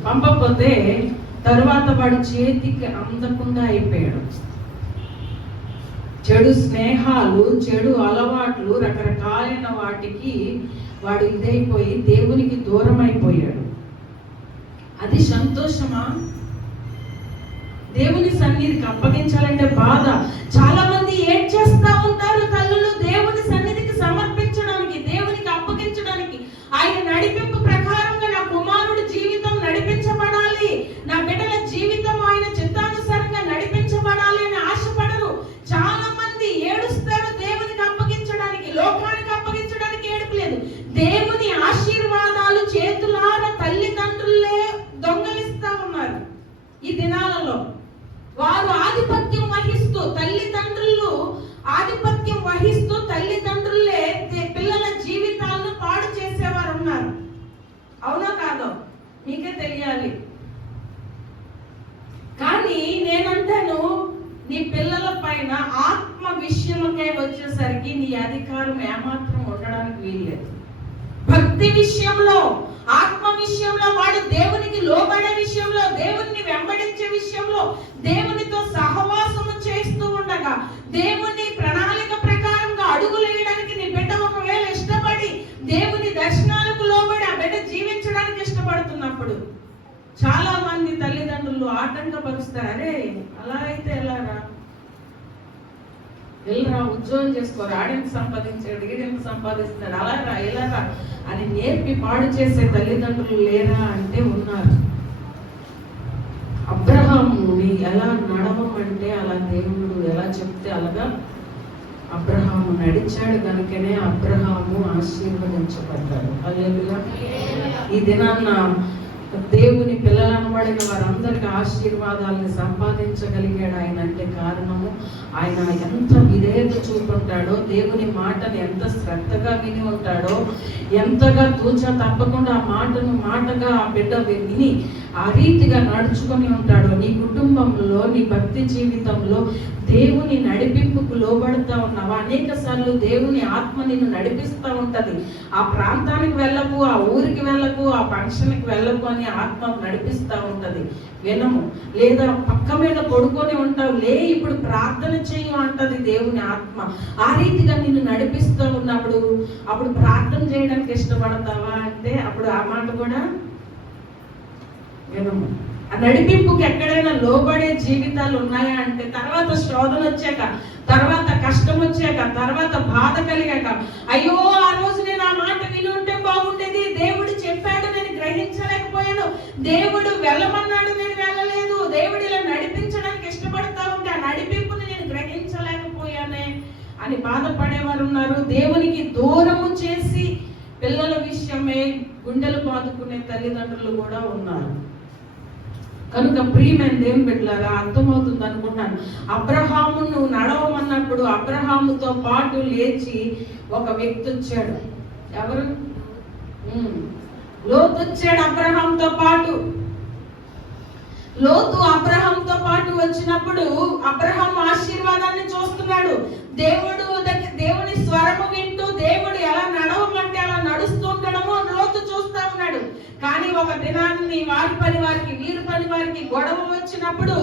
పంపకపోతే తరువాత వాడు చేతికి అందకుండా అయిపోయాడు. చెడు స్నేహాలు, చెడు అలవాట్లు, రకరకాలైన వాటికి వాడు ఇదైపోయి దేవునికి దూరం అయిపోయాడు. అది సంతోషమా? దేవుని సన్నిధికి అప్పగించాలంటే బాధ. చాలా మంది ఏం చేస్తా ఉంటారు తల్లులు, దేవుని సన్నిధికి సమర్పించడానికి, దేవునికి అప్పగించడానికి, ఆయన నడిపింపు ప్రకారంగా నా కుమారుడి జీవితం నడిపించబడాలి, నా బిడ్డల జీవితం ఆయన చిత్తానుసారంగా నడిపించబడాలి అని ఆశపడరు. చాలా మంది ఏడుస్తారు దేవునికి అప్పగించడానికి, లోకానికి అప్పగించడానికి ఏడుపులేదు. దేవుని ఆశీర్వాదాలు చేతులారా తల్లిదండ్రులే దొంగలిస్తా ఉన్నారు ఈ దినాలలో. వారు ఆధిపత్యం వహిస్తూ, తల్లిదండ్రులు ఆధిపత్యం వహిస్తూ తల్లిదండ్రులే పిల్లల జీవితాలను పాడు చేసేవారు ఉన్నారు. అవునా కాదో మీకే తెలియాలి. కానీ నేనంటాను, నీ పిల్లల పైన ఆత్మ విషయంలోకే వచ్చేసరికి నీ అధికారం ఏమాత్రం ఉండడానికి వీల్లేదు. భక్తి విషయంలో, ఆత్మ విషయంలో, వాడు దేవునికి లోబడే విషయంలో, దేవుణ్ణి వెంబడించే విషయంలో, దేవునితో సహవాసము చేస్తూ ఉండగా, దేవుని ప్రణాళిక ప్రకారంగా అడుగులేయడానికి నీ బిడ్డ ఒకవేళ ఇష్టపడి దేవుని దర్శనాలకు లోబడి ఆ బిడ్డ జీవించడానికి ఇష్టపడుతున్నప్పుడు చాలా మంది తల్లిదండ్రులు ఆటంకపరుస్తారు. అరే అలా అయితే ఎలారా, వెళ్ళరా ఉద్యోగం చేసుకోరు, ఆడెందుకు సంపాదించాడు, ఈడెందుకు సంపాదిస్తున్నాడు, అలారా ఎలారా అని నేర్పి పాడు చేసే తల్లిదండ్రులు లేరా అంటే ఉన్నారు. అబ్రహాముని ఎలా నడవమంటే అలా దేవుడు ఎలా చెప్తే అలాగా అబ్రహాము నడిచాడు కనుకనే అబ్రహాము ఆశీర్వదించబడ్డాడు. హల్లెలూయా. ఈ దినాన్న దేవుని పిల్లలు అనబడిన వారందరికీ ఆశీర్వాదాలను సంపాదించగలిగాడు ఆయన అంటే కారణము ఆయన ఎంత విధేయత చూపుంటాడో, దేవుని మాటను ఎంత శ్రద్ధగా విని ఉంటాడో, ఎంతగా తూచా తప్పకుండా ఆ మాటను మాటగా ఆ బిడ్డ విని ఆ రీతిగా నడుచుకొని ఉంటాడో. నీ కుటుంబంలో, నీ భక్తి జీవితంలో దేవుని నడిపింపుకు లోబడుతూ ఉన్నావా? అనేక సార్లు దేవుని ఆత్మ నిన్ను నడిపిస్తూ ఉంటది. ఆ ప్రాంతానికి వెళ్ళకు, ఆ ఊరికి వెళ్ళకు, ఆ ఫంక్షన్కి వెళ్ళకు అని ఆత్మ నడిపిస్తూ ఉంటది. వినము, లేదా పక్క మీద పడుకొని ఉంటావు, లే ఇప్పుడు ప్రార్థన చెయ్యి అంటది దేవుని ఆత్మ. ఆ రీతిగా నిన్ను నడిపిస్తూ ఉన్నప్పుడు అప్పుడు ప్రార్థన చేయడానికి ఇష్టపడతావా అంటే అప్పుడు ఆ మాట కూడా వినము. ఆ నడిపింపుకి ఎక్కడైనా లోబడే జీవితాలు ఉన్నాయా అంటే తర్వాత శోధన వచ్చాక, తర్వాత కష్టం వచ్చాక, తర్వాత బాధ కలిగాక, అయ్యో ఆ రోజు నేను ఆ మాట విని ఉంటే బాగుండేది, దేవుడు చెప్పాడు నేను గ్రహించలేకపోయాను, దేవుడు వెళ్ళమన్నాడు నేను వెళ్ళలేదు, దేవుడు ఇలా నడిపించడానికి ఇష్టపడతా ఉంటే ఆ నడిపింపుని నేను గ్రహించలేకపోయానే అని బాధపడేవారు ఉన్నారు. దేవునికి దూరము చేసి పిల్లల విషయమే గుండెలు బాదుకునే తల్లిదండ్రులు కూడా ఉన్నారు. కనుక ప్రియమైన దేవుని బిడ్డలారా అర్థమవుతుంది అనుకుంటాను. అబ్రహామును నడవమన్నప్పుడు అబ్రహాముతో పాటు లేచి ఒక వ్యక్తి వచ్చాడు. ఎవరు? లోతు వచ్చాడు అబ్రహాంతో పాటు. లోతు అబ్రహాంతో పాటు వచ్చినప్పుడు అబ్రహాం ఆశీర్వాదాన్ని చూస్తున్నాడు. దేవుని స్వరము వింటూ దేవుడు ఎలా నడవమంటే అలా నడుస్తూ ఉండడము లోతు చూస్తా ఉన్నాడు. కానీ ఒక దినాన్ని వారి పని వారికి, వీరి పని వారికి గొడవ వచ్చినప్పుడు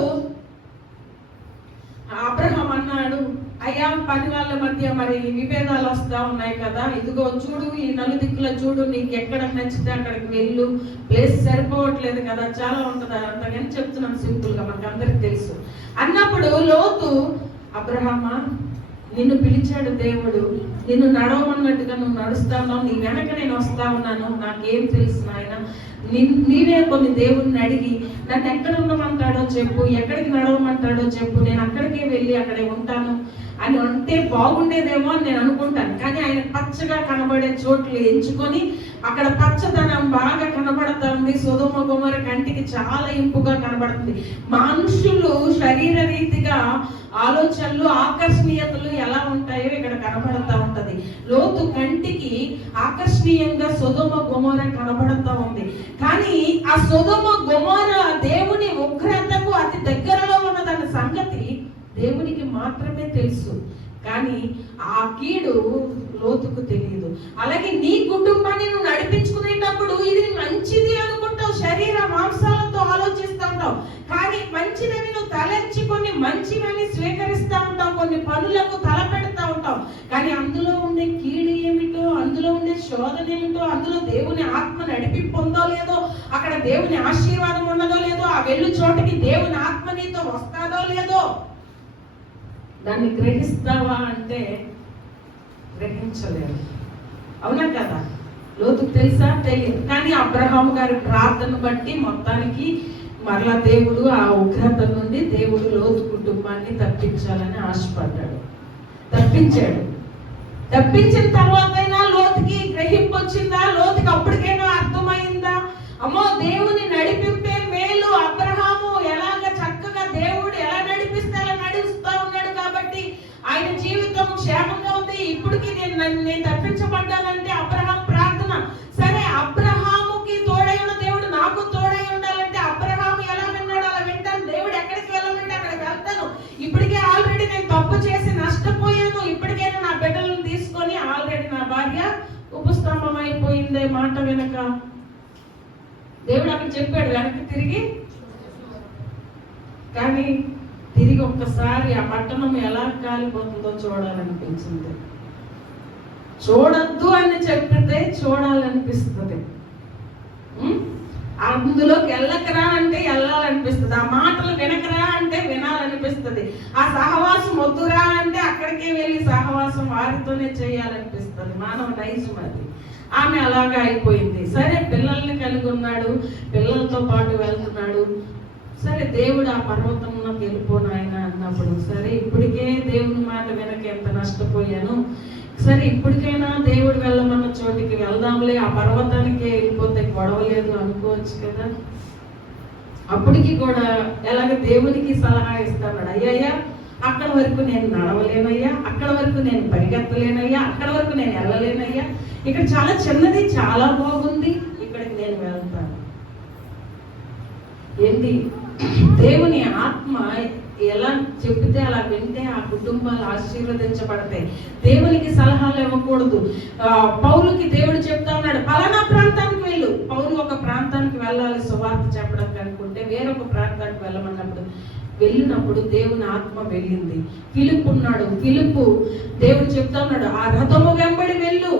అబ్రహాం అన్నాడు, అయ్యా పని వాళ్ళ మధ్య మరి విభేదాలు వస్తా ఉన్నాయి కదా, ఇదిగో చూడు ఈ నలుదిక్కుల చూడు, నీకు ఎక్కడ నచ్చితే అక్కడికి వెళ్ళు, ప్లేస్ సరిపోవట్లేదు కదా, చాలా ఉంటది అంతగాని చెప్తున్నాను సింపుల్ గా, మనకు అందరికి తెలుసు అన్నప్పుడు లోతు, అబ్రహామా నిన్ను పిలిచాడు దేవుడు, నిన్ను నడవమన్నట్టుగా నువ్వు నడుస్తా ఉన్నావు, నీ వెనక నేను వస్తా ఉన్నాను, నాకేం తెలుసు నాయన, నీవే కొన్ని దేవుడిని అడిగి నన్ను ఎక్కడ ఉండమంటాడో చెప్పు, ఎక్కడికి నడవమంటాడో చెప్పు, నేను అక్కడికే వెళ్ళి అక్కడే ఉంటాను అని అంటే బాగుండేదేమో అని నేను అనుకుంటాను. కానీ ఆయన పచ్చగా కనబడే చోట్లు ఎంచుకొని అక్కడ పచ్చదనం బాగా కనబడతా ఉంది. సొదొమ గొమొర కంటికి చాలా ఇంపుగా కనబడుతుంది. మనుషులు శరీర రీతిగా ఆలోచనలు, ఆకర్షణీయతలు ఎలా ఉంటాయో ఇక్కడ కనబడతా ఉంటది. లోతు కంటికి ఆకర్షణీయంగా సొదొమ గొమొర కనబడతా ఉంది. కానీ ఆ సొదొమ గొమొర దేవుని ఉగ్రతకు అతి దగ్గరలో ఉన్నదన్న సంగతి దేవునికి మాత్రమే తెలుసు. కానీ ఆ కీడు లోతుకు తెలియదు. అలాగే నీ కుటుంబాన్ని నువ్వు నడిపించుకునేటప్పుడు ఇది మంచిది అనుకుంటావు, శరీర మాంసాలతో ఆలోచిస్తూ ఉంటావు. కానీ మంచిదని నువ్వు తలంచి కొన్ని మంచివని స్వీకరిస్తూ ఉంటావు, కొన్ని పనులకు తలపెడతా ఉంటావు. కానీ అందులో ఉండే కీడు ఏమిటో, అందులో ఉండే శోధన ఏమిటో, అందులో దేవుని ఆత్మ నడిపి పొందో లేదో, అక్కడ దేవుని ఆశీర్వాదం ఉన్నదో లేదో, ఆ వెళ్ళు చోటకి దేవుని ఆత్మ నీతో వస్తాదో లేదో దాన్ని గ్రహిస్తావా అంటే గ్రహించలేరు. అవునా కదా? లోతుకు తెలుసా? తెలియదు. కానీ అబ్రహాము గారి ప్రార్థన బట్టి మొత్తానికి మరలా దేవుడు ఆ ఉగ్రత నుండి దేవుడు లోతు కుటుంబాన్ని తప్పించాలని ఆశపడ్డాడు. తప్పించాడు. తప్పించిన తర్వాతైనా లోతుకి గ్రహింపు వచ్చిందా? లోతుకి అప్పటికైనా అర్థమైందా? అమ్మో దేవుని నడిపింపే మేలు, అబ్రహాము ఎలాగ చక్కగా దేవుడు ఎలా నడిపిస్తే అలా నడుస్తూ ఉన్నాడు కాబట్టి ఆయన జీవితం క్షేమంగా ఉంది. ఇప్పటికి నేను తప్పించబడ్డానంటే అబ్రహాం ప్రార్థన. సరే, అబ్రహాముకి తోడై ఉన్న దేవుడు నాకు తోడై ఉండాలంటే అబ్రహాము ఎలా విన్నాడు అలా వింటాను. దేవుడు ఎక్కడికి వెళ్ళాలంటే అక్కడికి వెళ్తాను. ఇప్పటికే ఆల్రెడీ నేను తప్పు చేసి నష్టపోయి అయిపోయిందే మాట వెనక. దేవుడు అక్కడ చెప్పాడు వెనక్కి తిరిగి, కానీ తిరిగి ఒక్కసారి ఆ పట్టణం ఎలా కాలిపోతుందో చూడాలనిపించింది. చూడొద్దు అని చెప్పితే చూడాలనిపిస్తుంది. అందులోకి వెళ్ళకరా అంటే వెళ్ళాలనిపిస్తుంది. ఆ మాటలు వినకరా అంటే వినాలనిపిస్తుంది. ఆ సహవాసం వద్దురా అంటే అక్కడికే వెళ్ళి సహవాసం వారితోనే చేయాలనిపిస్తుంది. మానవ నైజం అది. ఆమె అలాగా అయిపోయింది. సరే, పిల్లల్ని కలిగి ఉన్నాడు, పిల్లలతో పాటు వెళ్తున్నాడు. సరే, దేవుడు ఆ పర్వతంలోకి వెళ్ళిపోను ఆయన అన్నప్పుడు, సరే ఇప్పటికే దేవుని మాట వెనక ఎంత నష్టపోయాను, సరే ఇప్పటికైనా దేవుడు వెళ్ళమన్న చోటికి వెళ్దాంలే, ఆ పర్వతానికే వెళ్ళిపోతే గొడవలేదు అనుకోవచ్చు కదా. అప్పటికి కూడా ఎలాగ దేవునికి సలహా ఇస్తాడు, అయ్యయ్యా అక్కడ వరకు నేను నడవలేనయ్యా, అక్కడ వరకు నేను పరిగెత్తలేనయ్యా, అక్కడ వరకు నేను వెళ్ళలేనయ్యా, ఇక్కడ చాలా చిన్నది, చాలా బాగుంది, ఇక్కడికి నేను వెళ్తాను. ఏంటి దేవుని ఆత్మ ఎలా చెప్తే అలా వింటే ఆ కుటుంబాలు ఆశీర్వదించబడతాయి. దేవునికి సలహాలు ఇవ్వకూడదు. పౌలుకి దేవుడు చెప్తా ఉన్నాడు, పలానా ప్రాంతానికి వెళ్ళు. పౌలు ఒక ప్రాంతానికి వెళ్ళాలి సువార్త చెప్పడానికి అనుకుంటే వేరొక ప్రాంతానికి వెళ్ళినప్పుడు దేవుని ఆత్మ వెళ్ళింది. ఫిలిప్పు ఉన్నాడు. ఫిలిప్పు దేవుడు చెప్తా ఉన్నాడు, ఆ రథము వెంబడి వెళ్ళు.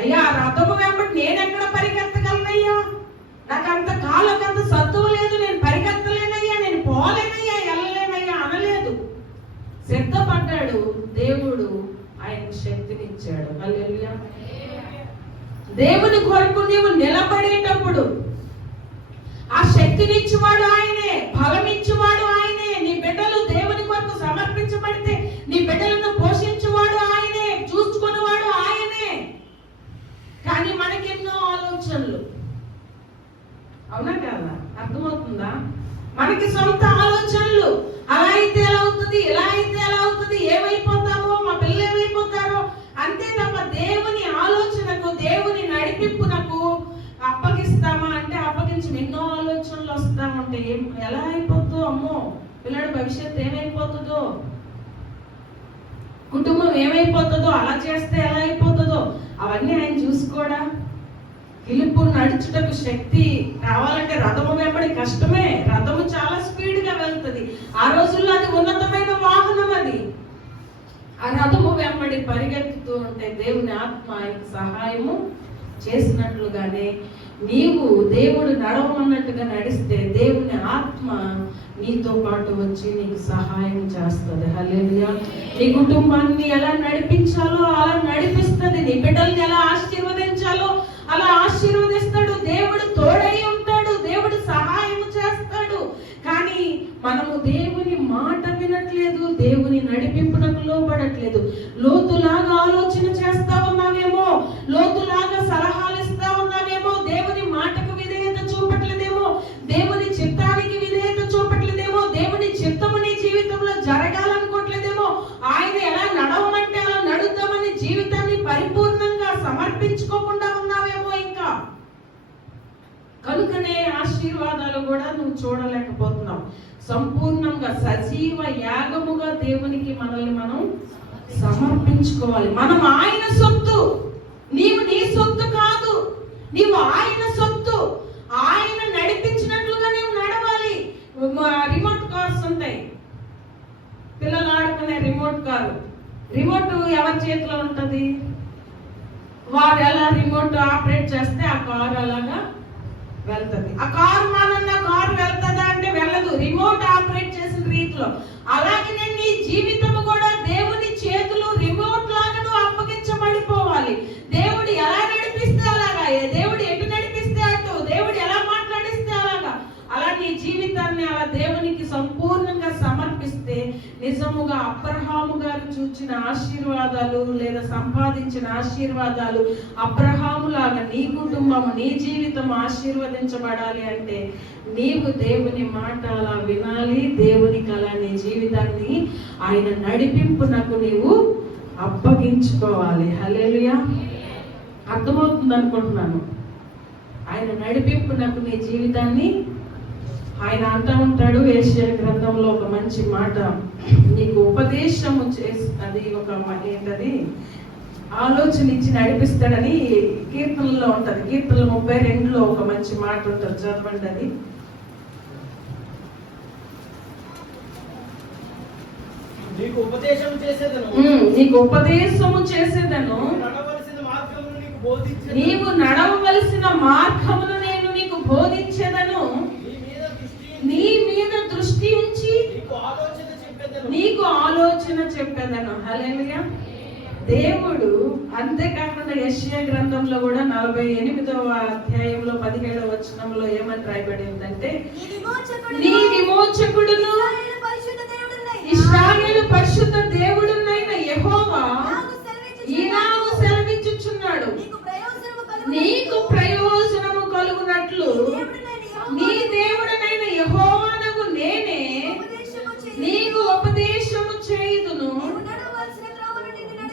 అయ్యా ఆ రథము వెంబడి నేనెక్కడ పరిగెత్తగలనయ్యా, నాకు అంత కాళ్ళకు అంత సత్తువ లేదు, నేను పరిగెత్తలేనయ్యా, నేను పోలేనయ్యా, వెళ్ళలేనయ్యా అనలేదు. సిద్ధపడ్డాడు. దేవుడు ఆయనకు శక్తినిచ్చాడు. హల్లెలూయా. దేవుని కొరకు నీవు నిలబడేటప్పుడు ఆ శక్తినిచ్చేవాడు ఆయనే, బలమిచ్చేవాడు ఆయనే. నీ బిడ్డలు దేవుని కొరకు సమర్పించబడితే నీ బిడ్డలను పోషించేవాడు ఆయనే, చూసుకునేవాడు ఆయనే. కానీ మనకెన్నో ఆలోచనలు, అవునా కదా? అర్థమవుతుందా? మనకి సొంత ఆలోచనలు, అలా అయితే ఎలా అవుతుంది, ఇలా అయితే ఎలా అవుతుంది, ఏమైపోతామో, మా పిల్లలు ఏమైపోతారో, అంతే తప్ప దేవుని ఆలోచనకు, దేవుని నడిపింపునకు అప్పగిస్తామా అంటే అప్పగించి ఎన్నో ఆలోచనలు వస్తా ఉంటే ఎలా అయిపోతుందో, అమ్మో పిల్లడి భవిష్యత్తు ఏమైపోతుందో, కుటుంబం ఏమైపోతుందో, అలా చేస్తే ఎలా అయిపోతుందో, అవన్నీ ఆయన చూసుకోడా? ఫిలిప్పు నడుచుటకు శక్తి రావాలంటే రథము వెంబడి కష్టమే. రథము చాలా స్పీడ్ గా వెళ్తుంది. ఆ రోజుల్లో అది ఉన్నతమైన వాహనం. అది ఆ రథము వెంబడి పరిగెత్తుతూ ఉంటే దేవుని ఆత్మ ఆయనకు సహాయము చేసినట్లుగానే నీవు దేవుడు నడవమన్నట్టుగా నడిస్తే దేవుని ఆత్మ నీతో పాటు వచ్చి నీకు సహాయం చేస్తుంది. హల్లెలూయా. నీ కుటుంబాన్ని ఎలా నడిపించాలో అలా నడిపిస్తుంది. నీ బిడ్డల్ని ఎలా ఆశీర్వదించాలో అలా ఆశీర్వదిస్తాడు. దేవుడు తోడై ఉంటాడు, దేవుడు సహాయం చేస్తాడు. కానీ మనము దేవుని మాట వినట్లేదు, దేవుని నడిపింపునకు లోబడట్లేదు. లోతులాగా ఆలోచన చేస్తా ఉన్నావేమో, లోతులాగా సలహాలు ఇస్తా ఉన్నావేమో, దేవుని మాటకు విధేయత చూపట్లేదేమో, దేవుని చిత్తానికి విధేయత చూపట్లేదేమో, దేవుని చిత్తము నీ జీవితంలో జరగాలనుకోవట్లేదేమో, ఆయన ఎలా నడవమంటే అలా నడుద్దామని జీవితాన్ని పరిపూర్ణంగా సమర్పించుకోకుండా ఉన్నావేమో. ఇంకా కనుకనే ఆశీర్వాదాలు కూడా నువ్వు చూడలేకపోతున్నావు. సంపూర్ణంగా సజీవ యాగముగా దేవునికి మనల్ని మనం సమర్పించుకోవాలి. మనం ఆయన సొత్తు, నీవు నీ సొత్తు కాదు, నీవు ఆయన సొత్తు. ఆయన నడిపించినట్లుగా నీవు నడవాలి. రిమోట్ కార్స్ ఉంటాయి, పిల్లలు ఆడుకునే రిమోట్ కారు. రిమోట్ ఎవరి చేతిలో ఉంటది? వారు ఎలా రిమోట్ ఆపరేట్ చేస్తే ఆ కారు అలాగా వెళ్తుంది. ఆ కారు మానన్న కారు వెళ్తుందా అంటే వెళ్ళదు, రిమోట్ ఆపరేట్ చేసిన రీతిలో. అలాగే నీ జీవితము కూడా దేవుని చేతులు రిమోట్ లాగా నువ్వు అప్పగించబడిపోవాలి. దేవుడు ఎలా నడిపిస్తే అలాగా, దేవుడు ఎటు నడిపిస్తే అటు, దేవుడు ఎలా మాట్లాడిస్తే అలాగా, అలా నీ జీవితాన్ని అలా దేవునికి సంపూర్ణంగా సమర్పిస్తే నిజముగా అబ్రహాము గారు చూచిన ఆశీర్వాదాలు లేదా సంపాదించిన ఆశీర్వాదాలు, అబ్రహాము లాగా నీ కుటుంబం, నీ జీవితం ఆశీర్వదించబడాలి అంటే నీవు దేవుని మాట అలా వినాలి. దేవునికి అలా నీ జీవితాన్ని ఆయన నడిపింపునకు నీవు అప్పగించుకోవాలి. హల్లెలూయా. అర్థమవుతుంది అనుకుంటున్నాను. ఆయన నడిపింపునకు నీ జీవితాన్ని ఆయన అంటూ ఉంటాడు. యెషయా గ్రంథంలో ఒక మంచి మాట, నీకు ఉపదేశము చేసి, అది ఒక ఏంటది, ఆలోచన ఇచ్చి నడిపిస్తాడని కీర్తనలో ఉంటది. కీర్తనలు 32లో ఒక మంచి మాట ఉంటుంది, చదవండి అది. నీకు ఉపదేశం చేసేదను, నీకు ఉపదేశము చేసేదను, నీవు నడవవలసిన మార్గమును నేను నీకు బోధించేదను, నీ మీద దృష్టి ఉంచి నీకు ఆలోచన చెప్పేదను. హల్లెలూయా. దేవుడు అంతేకాకుండా యెషయా గ్రంథంలో కూడా 48వ అధ్యాయంలో 17వ వచనంలో ఏమని రాయబడి ఉందంటే, నీ విమోచకుడును ఇశ్రాయేలు పరిశుద్ధ దేవుడునైన యెహోవా ఈనాడు సెలవిచ్చుచున్నాడు, నీకు ప్రయోజనము కలుగునట్లు నీ దేవుడనైన యెహోవానగు నేనే నీకు ఉపదేశము చేయుదును,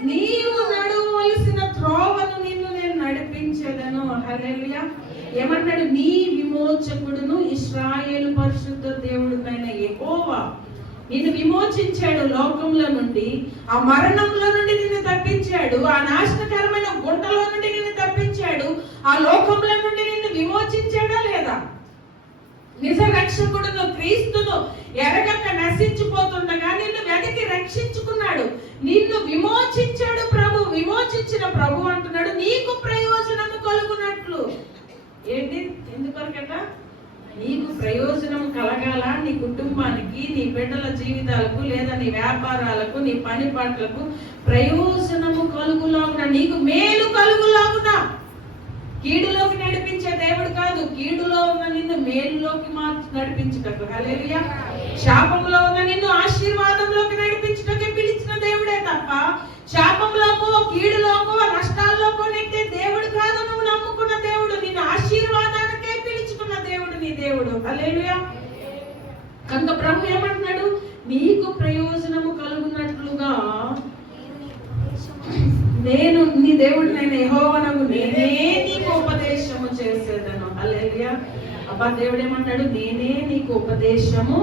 నీవు నడవవలసిన త్రోవను నిన్ను నేను నడిపించెదను. హల్లెలూయా. ఏమన్నాడు? నీ విమోచకుడును ఇశ్రాయేలు పరిశుద్ధ దేవుడునైన యెహోవా నిన్ను విమోచించాడు, లోకంలో నుండి, ఆ మరణంలో నుండి నిన్ను తప్పించాడు, ఆ నాశనకరమైన గుంటలో నుండి నిన్ను తప్పించాడు, ఆ లోకంలో నుండి నిన్ను విమోచించాడా లేదా? నిజ రక్షకుడును క్రీస్తును ఎరగక నశించిపోతుండగా నిన్ను వెతికి రక్షించుకున్నాడు, నిన్ను విమోచించాడు ప్రభు. విమోచించిన ప్రభు అంటున్నాడు, నీకు ప్రయోజనము కలుగునట్లు. ఏంటి? ఎందుకొరకట? నీకు ప్రయోజనం కలగాల, నీ కుటుంబానికి, నీ బిడ్డల జీవితాలకు, లేదా నీ వ్యాపారాలకు, నీ పని పాటలకు ప్రయోజనము కలుగులాగున, నీకు మేలు కలుగులాగున. కీడులోకి నడిపించే దేవుడు కాదు, కీడులో ఉన్న నిన్ను మేలులోకి నడిపించుటకు. హల్లెలూయా. శాపంలో ఉన్న నిన్ను ఆశీర్వాదంలోకి నడిపించుటకే పిలిచిన దేవుడే తప్ప శాపంలోకో, కీడులోకో, నష్టాల్లోకో నెట్టే దేవుడు కాదు. నువ్వు నమ్ముకున్న దేవుడు నిన్ను ఆశీర్వాదానికే పిలుచుకున్న దేవుడు నీ దేవుడు. హల్లెలూయా. కనుక ప్రభు ఏమంటున్నాడు? నీకు ప్రయోజనము కలుగునట్లుగా నేను నీ దేవుడినైన యెహోవానగు నేనే నీకు ఉపదేశము చేసేదను. హల్లెలూయా. అబ్బా, దేవుడు ఏమంటాడు? నేనే నీకు ఉపదేశము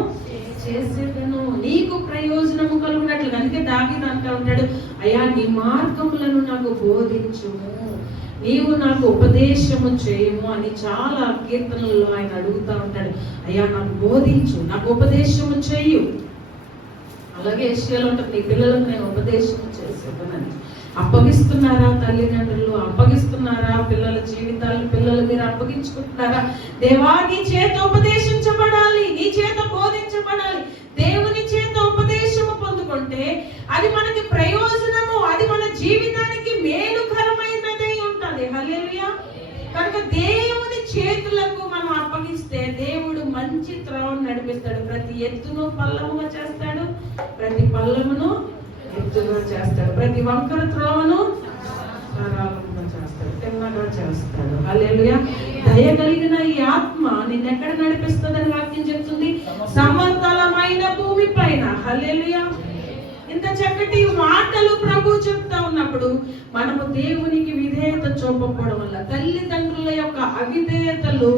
చేసేదను, నీకు ప్రయోజనము కలుగునట్లు. అందుకే దావీదు అంటూ ఉంటాడు, అయ్యా నీ మార్గములను నాకు బోధించుము, నీవు నాకు ఉపదేశము చేయము అని చాలా కీర్తనల్లో ఆయన అడుగుతా ఉంటాడు. అయ్యా నాకు బోధించు, నాకు ఉపదేశము చెయ్యు. అలాగే యెషయాలో ఉంటుంది, నీ పిల్లలకు నేను ఉపదేశం చేసేదనని. అప్పగిస్తున్నారా తల్లిదండ్రులు? అప్పగిస్తున్నారా పిల్లల జీవితాలు? పిల్లలు మీరు అప్పగించుకుంటున్నారా? దేవా నీ చేత ఉపదేశించబడాలి, నీ చేత బోధించబడాలి. దేవుని చేత ఉపదేశము పొందుకుంటే అది మనకి ప్రయోజనము, అది మన జీవితానికి మేలుకరమైనదై ఉంటుంది. హల్లెలూయా. కనుక దేవుని చేతులకు మనం అప్పగిస్తే దేవుడు మంచి త్రోవను నడిపిస్తాడు. ప్రతి ఎత్తును పల్లముగా చేస్తాడు, ప్రతి పల్లమును ఎత్తుగా చేస్తాడు, ప్రతి వంకర త్రోవను సరళంగా చేస్తాడు, తిన్నగా చేస్తాడు. హల్లెలూయా. దయ కలిగిన ఈ ఆత్మ నిన్నెక్కడ నడిపిస్తుందని వాక్యం చెప్తుంది? సమతలమైన భూమి పైన. హల్లెలూయా. ఇంత చక్కటి మాటలు ప్రభు చెప్తా ఉన్నప్పుడు మనము దేవునికి విధేయత చూపకపోవడం వల్ల, తల్లిదండ్రుల యొక్క అవిధేయతలు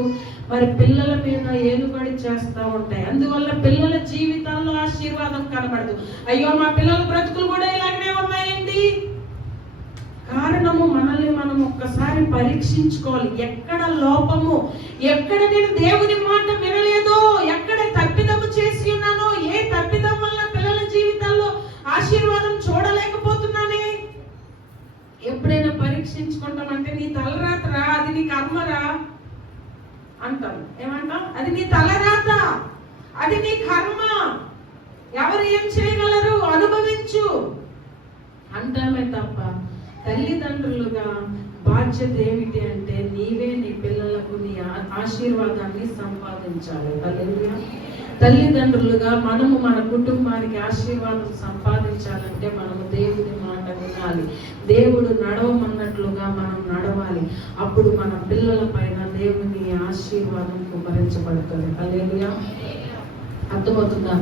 మరి పిల్లల మీద ఏలుబడి చేస్తూ ఉంటాయి. అందువల్ల పిల్లల జీవితాల్లో ఆశీర్వాదం కనబడదు. అయ్యో మా పిల్లల బ్రతుకులు కూడా ఇలాగనే ఉన్నాయండి. కారణము మనల్ని మనం ఒక్కసారి పరీక్షించుకోవాలి. ఎక్కడ లోపము, ఎక్కడ నేను దేవుని మాట వినలేదో, ఎక్కడ తప్పిదము చేసి ఉన్నానో, ఏ తప్పిదం వల్ల పిల్లల జీవితాల్లో ఆశీర్వాదం చూడలేకపోతున్నానే. ఎప్పుడైనా పరీక్షించుకుంటామంటే నీ తలరాతరా, అది నీ కర్మరా అంటాం. ఏమంటాం? అది నీ తలరాత, అది నీ కర్మ, ఎవరు ఏం చేయగలరు, అనుభవించు అంటామే తప్ప తల్లిదండ్రులుగా బాధ్యత ఏమిటి అంటే నీవే నీ పిల్లలకు నీ ఆశీర్వాదాన్ని సంపాదించాలి. హల్లెలూయా. తల్లిదండ్రులుగా మనము మన కుటుంబానికి ఆశీర్వాదం సంపాదించాలంటే మనము దేవుని మాట వినాలి, దేవుడు నడవమన్నట్లుగా మనం నడవాలి. అప్పుడు మన పిల్లల పైన దేవుని ఆశీర్వాదం కుమరించబడుతుంది. హల్లెలూయా. అర్థమవుతుందా?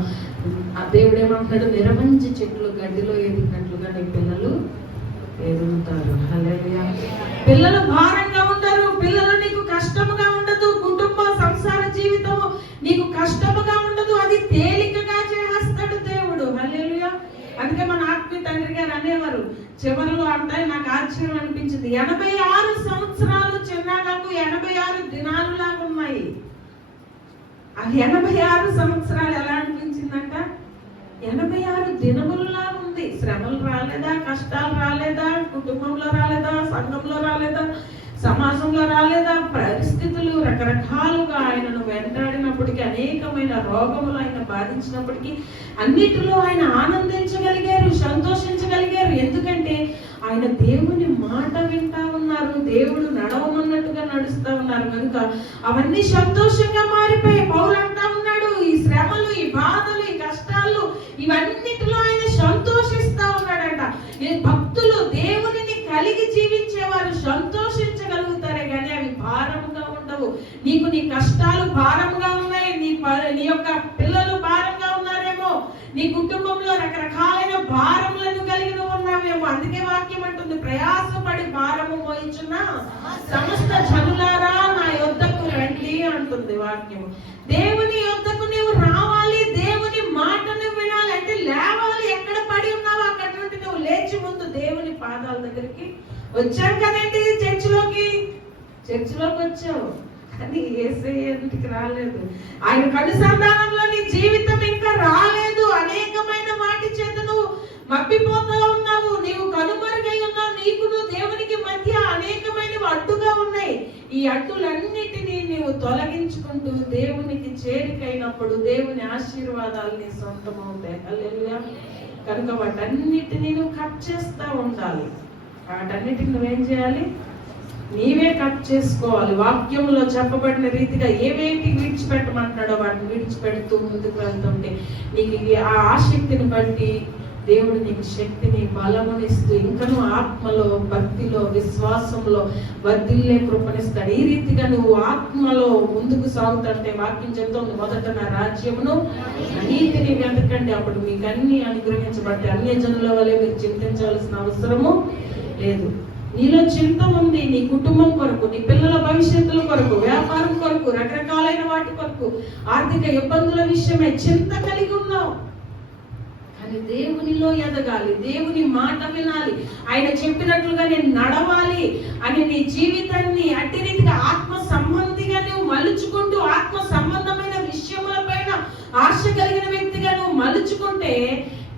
ఆ దేవుడు ఏమంటాడు? నిరవంచి చెట్లు గడ్డిలో ఎదిగినట్లుగా నీ పిల్లలు ఎదుగుతారు. హల్లెలూయా. పిల్లలు భారంగా ఉండరు, పిల్లలు నీకు కష్టముగా ఉండదు, కుటుంబ సంసార జీవితము నీకు కష్టముగా ఉండదు, అది తేలికగా చేస్తాడు దేవుడు. హల్లెలూయా. అందుకే మన ఆత్మీయ తండ్రి గారు అనేవారు, చివరిలో అంటే నాకు ఆశ్చర్యం అనిపించింది, 86 సంవత్సరాలు చిన్నాకు 86 దినాలు లాగా ఉన్నాయి. ఆ 86 సంవత్సరాలు ఎలా అనిపించిందంట? 86 దినములలా ఉంది. శ్రమలు రాలేదా, కష్టాలు రాలేదా, కుటుంబంలో రాలేదా, సంఘంలో రాలేదా, సమాజంలో రాలేదా, పరిస్థితులు రకరకాలుగా ఆయనను వెంటాడినప్పటికీ, అనేకమైన రోగములు ఆయన బాధించినప్పటికీ అన్నిటిలో ఆయన ఆనందించగలిగారు, సంతోషించగలిగారు. ఎందుకంటే ఆయన దేవుని మాట వింటా ఉన్నారు, దేవుడు నడవమన్నట్టుగా నడుస్తా ఉన్నారు కనుక అవన్నీ సంతోషంగా మారిపోయి పౌలు అంటా ఉన్నాడు, ఈ శ్రమలు, ఈ బాధలు, ఈ కష్టాలు ఇవన్నిటిలో ఆయన సంతోషిస్తా ఉన్నాడట. భక్తులు దేవునిని కలిగి జీవించేవారు సంతోషించగలుగుతారే కానీ అవి భారముగా ఉండవు. నీకు నీ కష్టాలు భారంగా ఉన్నాయి, నీ యొక్క పిల్లలు భారంగా ఉన్నారేమో, నీ కుటుంబంలో రకరకాలైన భారములను కలిగి ఉన్నావేమో. అందుకే వాక్యం అంటుంది, ప్రయాసపడి భారము మోయించున్న సమస్త జనులారా నా యొద్దకు రండి అంటుంది వాక్యము. దేవుని యొద్దకు నీవు రావాలి, దేవుని మాటను వినాలి అంటే లేవాలి. ఎక్కడ పడి ఉన్నావో అక్కడ నుండి నువ్వు లేచి ముందు దేవుని పాదాల దగ్గరికి వచ్చావు కదండి. చర్చిలోకి వచ్చావు కానీ యేసయ్యకి రాలేదు. ఆయన కనుసంధానంలో నీ జీవితం ఇంకా రాలేదు. అనేకమైన వాటి చేత నువ్వు మప్పిపోతా ఉన్నావు, నీవు కనుమరుగై ఉన్నావు. నీకును దేవునికి మధ్య అనేకమైనవి అడ్డుగా ఉన్నాయి. ఈ అడ్డులన్నిటినీ నీవు తొలగించుకుంటూ దేవునికి చేరికైనప్పుడు దేవుని ఆశీర్వాదాలు నీ సొంతమవుతాయి. హల్లెలూయా. కనుక వాటన్నిటినీ నువ్వు కట్ చేస్తూ ఉండాలి. వాటన్నిటిని నువ్వేం చేయాలి? నీవే కట్ చేసుకోవాలి. వాక్యంలో చెప్పబడిన రీతిగా ఏవేటి విడిచిపెట్టమంటున్నాడో వాటిని విడిచిపెడుతూ ముందుకు వెళ్తుంటే నీకు ఆ ఆసక్తిని బట్టి దేవుడు నీకు శక్తిని, బలమునిస్తూ ఇంకను ఆత్మలో, భక్తిలో, విశ్వాసంలో వర్ధిల్లే కృపనిస్తాడు. ఈ రీతిగా నువ్వు ఆత్మలో ముందుకు సాగుతుంటే వాక్యం చెప్తుంది, మొదట నా రాజ్యమును నీతిని వెతకండి, అప్పుడు మీకు అన్ని అనుగ్రహించబడ్డాయి. అన్య జనుల వలె మీరు చింతించవలసిన అవసరము లేదు. నీలో చింత ఉంది, నీ కుటుంబం కొరకు, నీ పిల్లల భవిష్యత్తుల కొరకు, వ్యాపారం కొరకు, రకరకాలైన వాటి కొరకు, ఆర్థిక ఇబ్బందుల విషయమే చింత కలిగి ఉన్నావు. కానీ దేవునిలో ఎదగాలి, దేవుని మాట వినాలి, ఆయన చెప్పినట్లుగా నేను నడవాలి అని నీ జీవితాన్ని అట్టి రీతిగా ఆత్మ సంబంధిగా నువ్వు మలుచుకుంటూ ఆత్మ సంబంధమైన విషయముల పైన ఆశ కలిగిన వ్యక్తిగా నువ్వు మలుచుకుంటే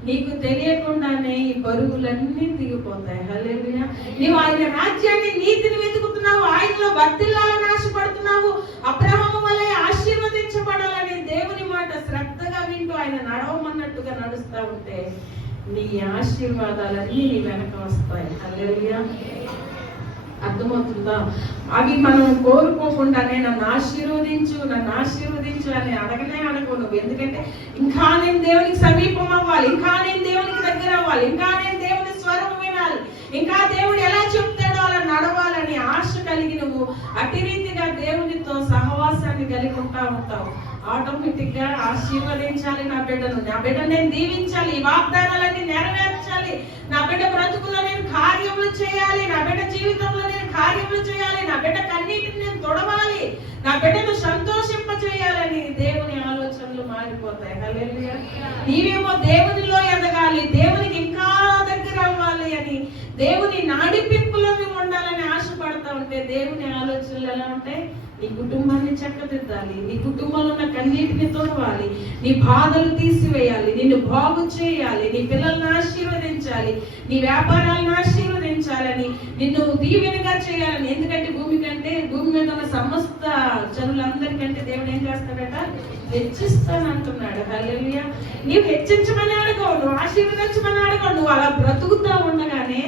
నీకు తెలియకుండానే ఈ బరువులన్నీ దిగిపోతాయి. హల్లెలూయా. నీవు ఆయన రాజ్యాన్ని, నీతిని వెతుకుతున్నావు, ఆయనలో వర్ధిల్లాలని ఆశపడుతున్నావు, అబ్రహాము వలె ఆశీర్వదించబడాలని దేవుని మాట శ్రద్ధగా వింటూ ఆయన నడవమన్నట్టుగా నడుస్తూ ఉంటే నీ ఆశీర్వాదాలన్నీ నీ వెనక వస్తాయి. హల్లెలూయా. అర్థమవుతుందా? అవి మనం కోరుకోకుండానే నన్ను ఆశీర్వదించు అని అడగవు నువ్వు. ఎందుకంటే ఇంకా నేను దేవునికి సమీపం అవ్వాలి, ఇంకా నేను దేవునికి దగ్గర అవ్వాలి, ఇంకా నేను దేవుని స్వరం వినాలి, ఇంకా దేవుడు ఎలా చెప్తాడో అలా నడవాలని ఆశ కలిగి నువ్వు అట్టి రీతిగా దేవునితో సహవాసాన్ని కలిగి ఉంటావు. ఆటోమేటిక్ గా ఆశీర్వదించాలి నా బిడ్డను నేను దీవించాలి, ఈ వాగ్దానాలన్నీ నెరవేర్చాలి, నా బిడ్డ బ్రతుకులో నేను కార్యములు చేయాలి, నా బిడ్డ జీవితంలో నేను కార్యములు చేయాలి, నా బిడ్డ కన్నీటిని నేను తొడవాలి, నా బిడ్డను సంతోషింప చేయాలని దేవుని ఆలోచనలు మారిపోతాయి. హల్లెలూయా. నీవేమో దేవునిలో ఎదగాలి, దేవునికి ఇంకా దగ్గర అవ్వాలి అని, దేవుని నాడిపింపులో నువ్వు ఉండాలని ఆశపడతా ఉంటే దేవుని ఆలోచనలు ఎలా ఉంటాయి? నీ కుటుంబాన్ని చక్కదిద్దాలి, నీ కుటుంబంలో ఉన్న కన్నీటిని తొడవాలి, నీ బాధలు తీసివేయాలి, నిన్ను బాగు చేయాలి, నీ పిల్లల్ని ఆశీర్వదించాలి, నీ వ్యాపారాలను ఆశీర్వదించాలని, నిన్ను దీవెనగా చేయాలని. ఎందుకంటే భూమి మీద ఉన్న సమస్త జనులందరికంటే దేవుడు ఏం చేస్తాడట? హెచ్చిస్తానంటున్నాడు. హల్లెలూయా. నీవు హెచ్చించమని అడగవు, నువ్వు ఆశీర్వదించమని అడగవు. నువ్వు అలా బ్రతుకుతూ ఉండగానే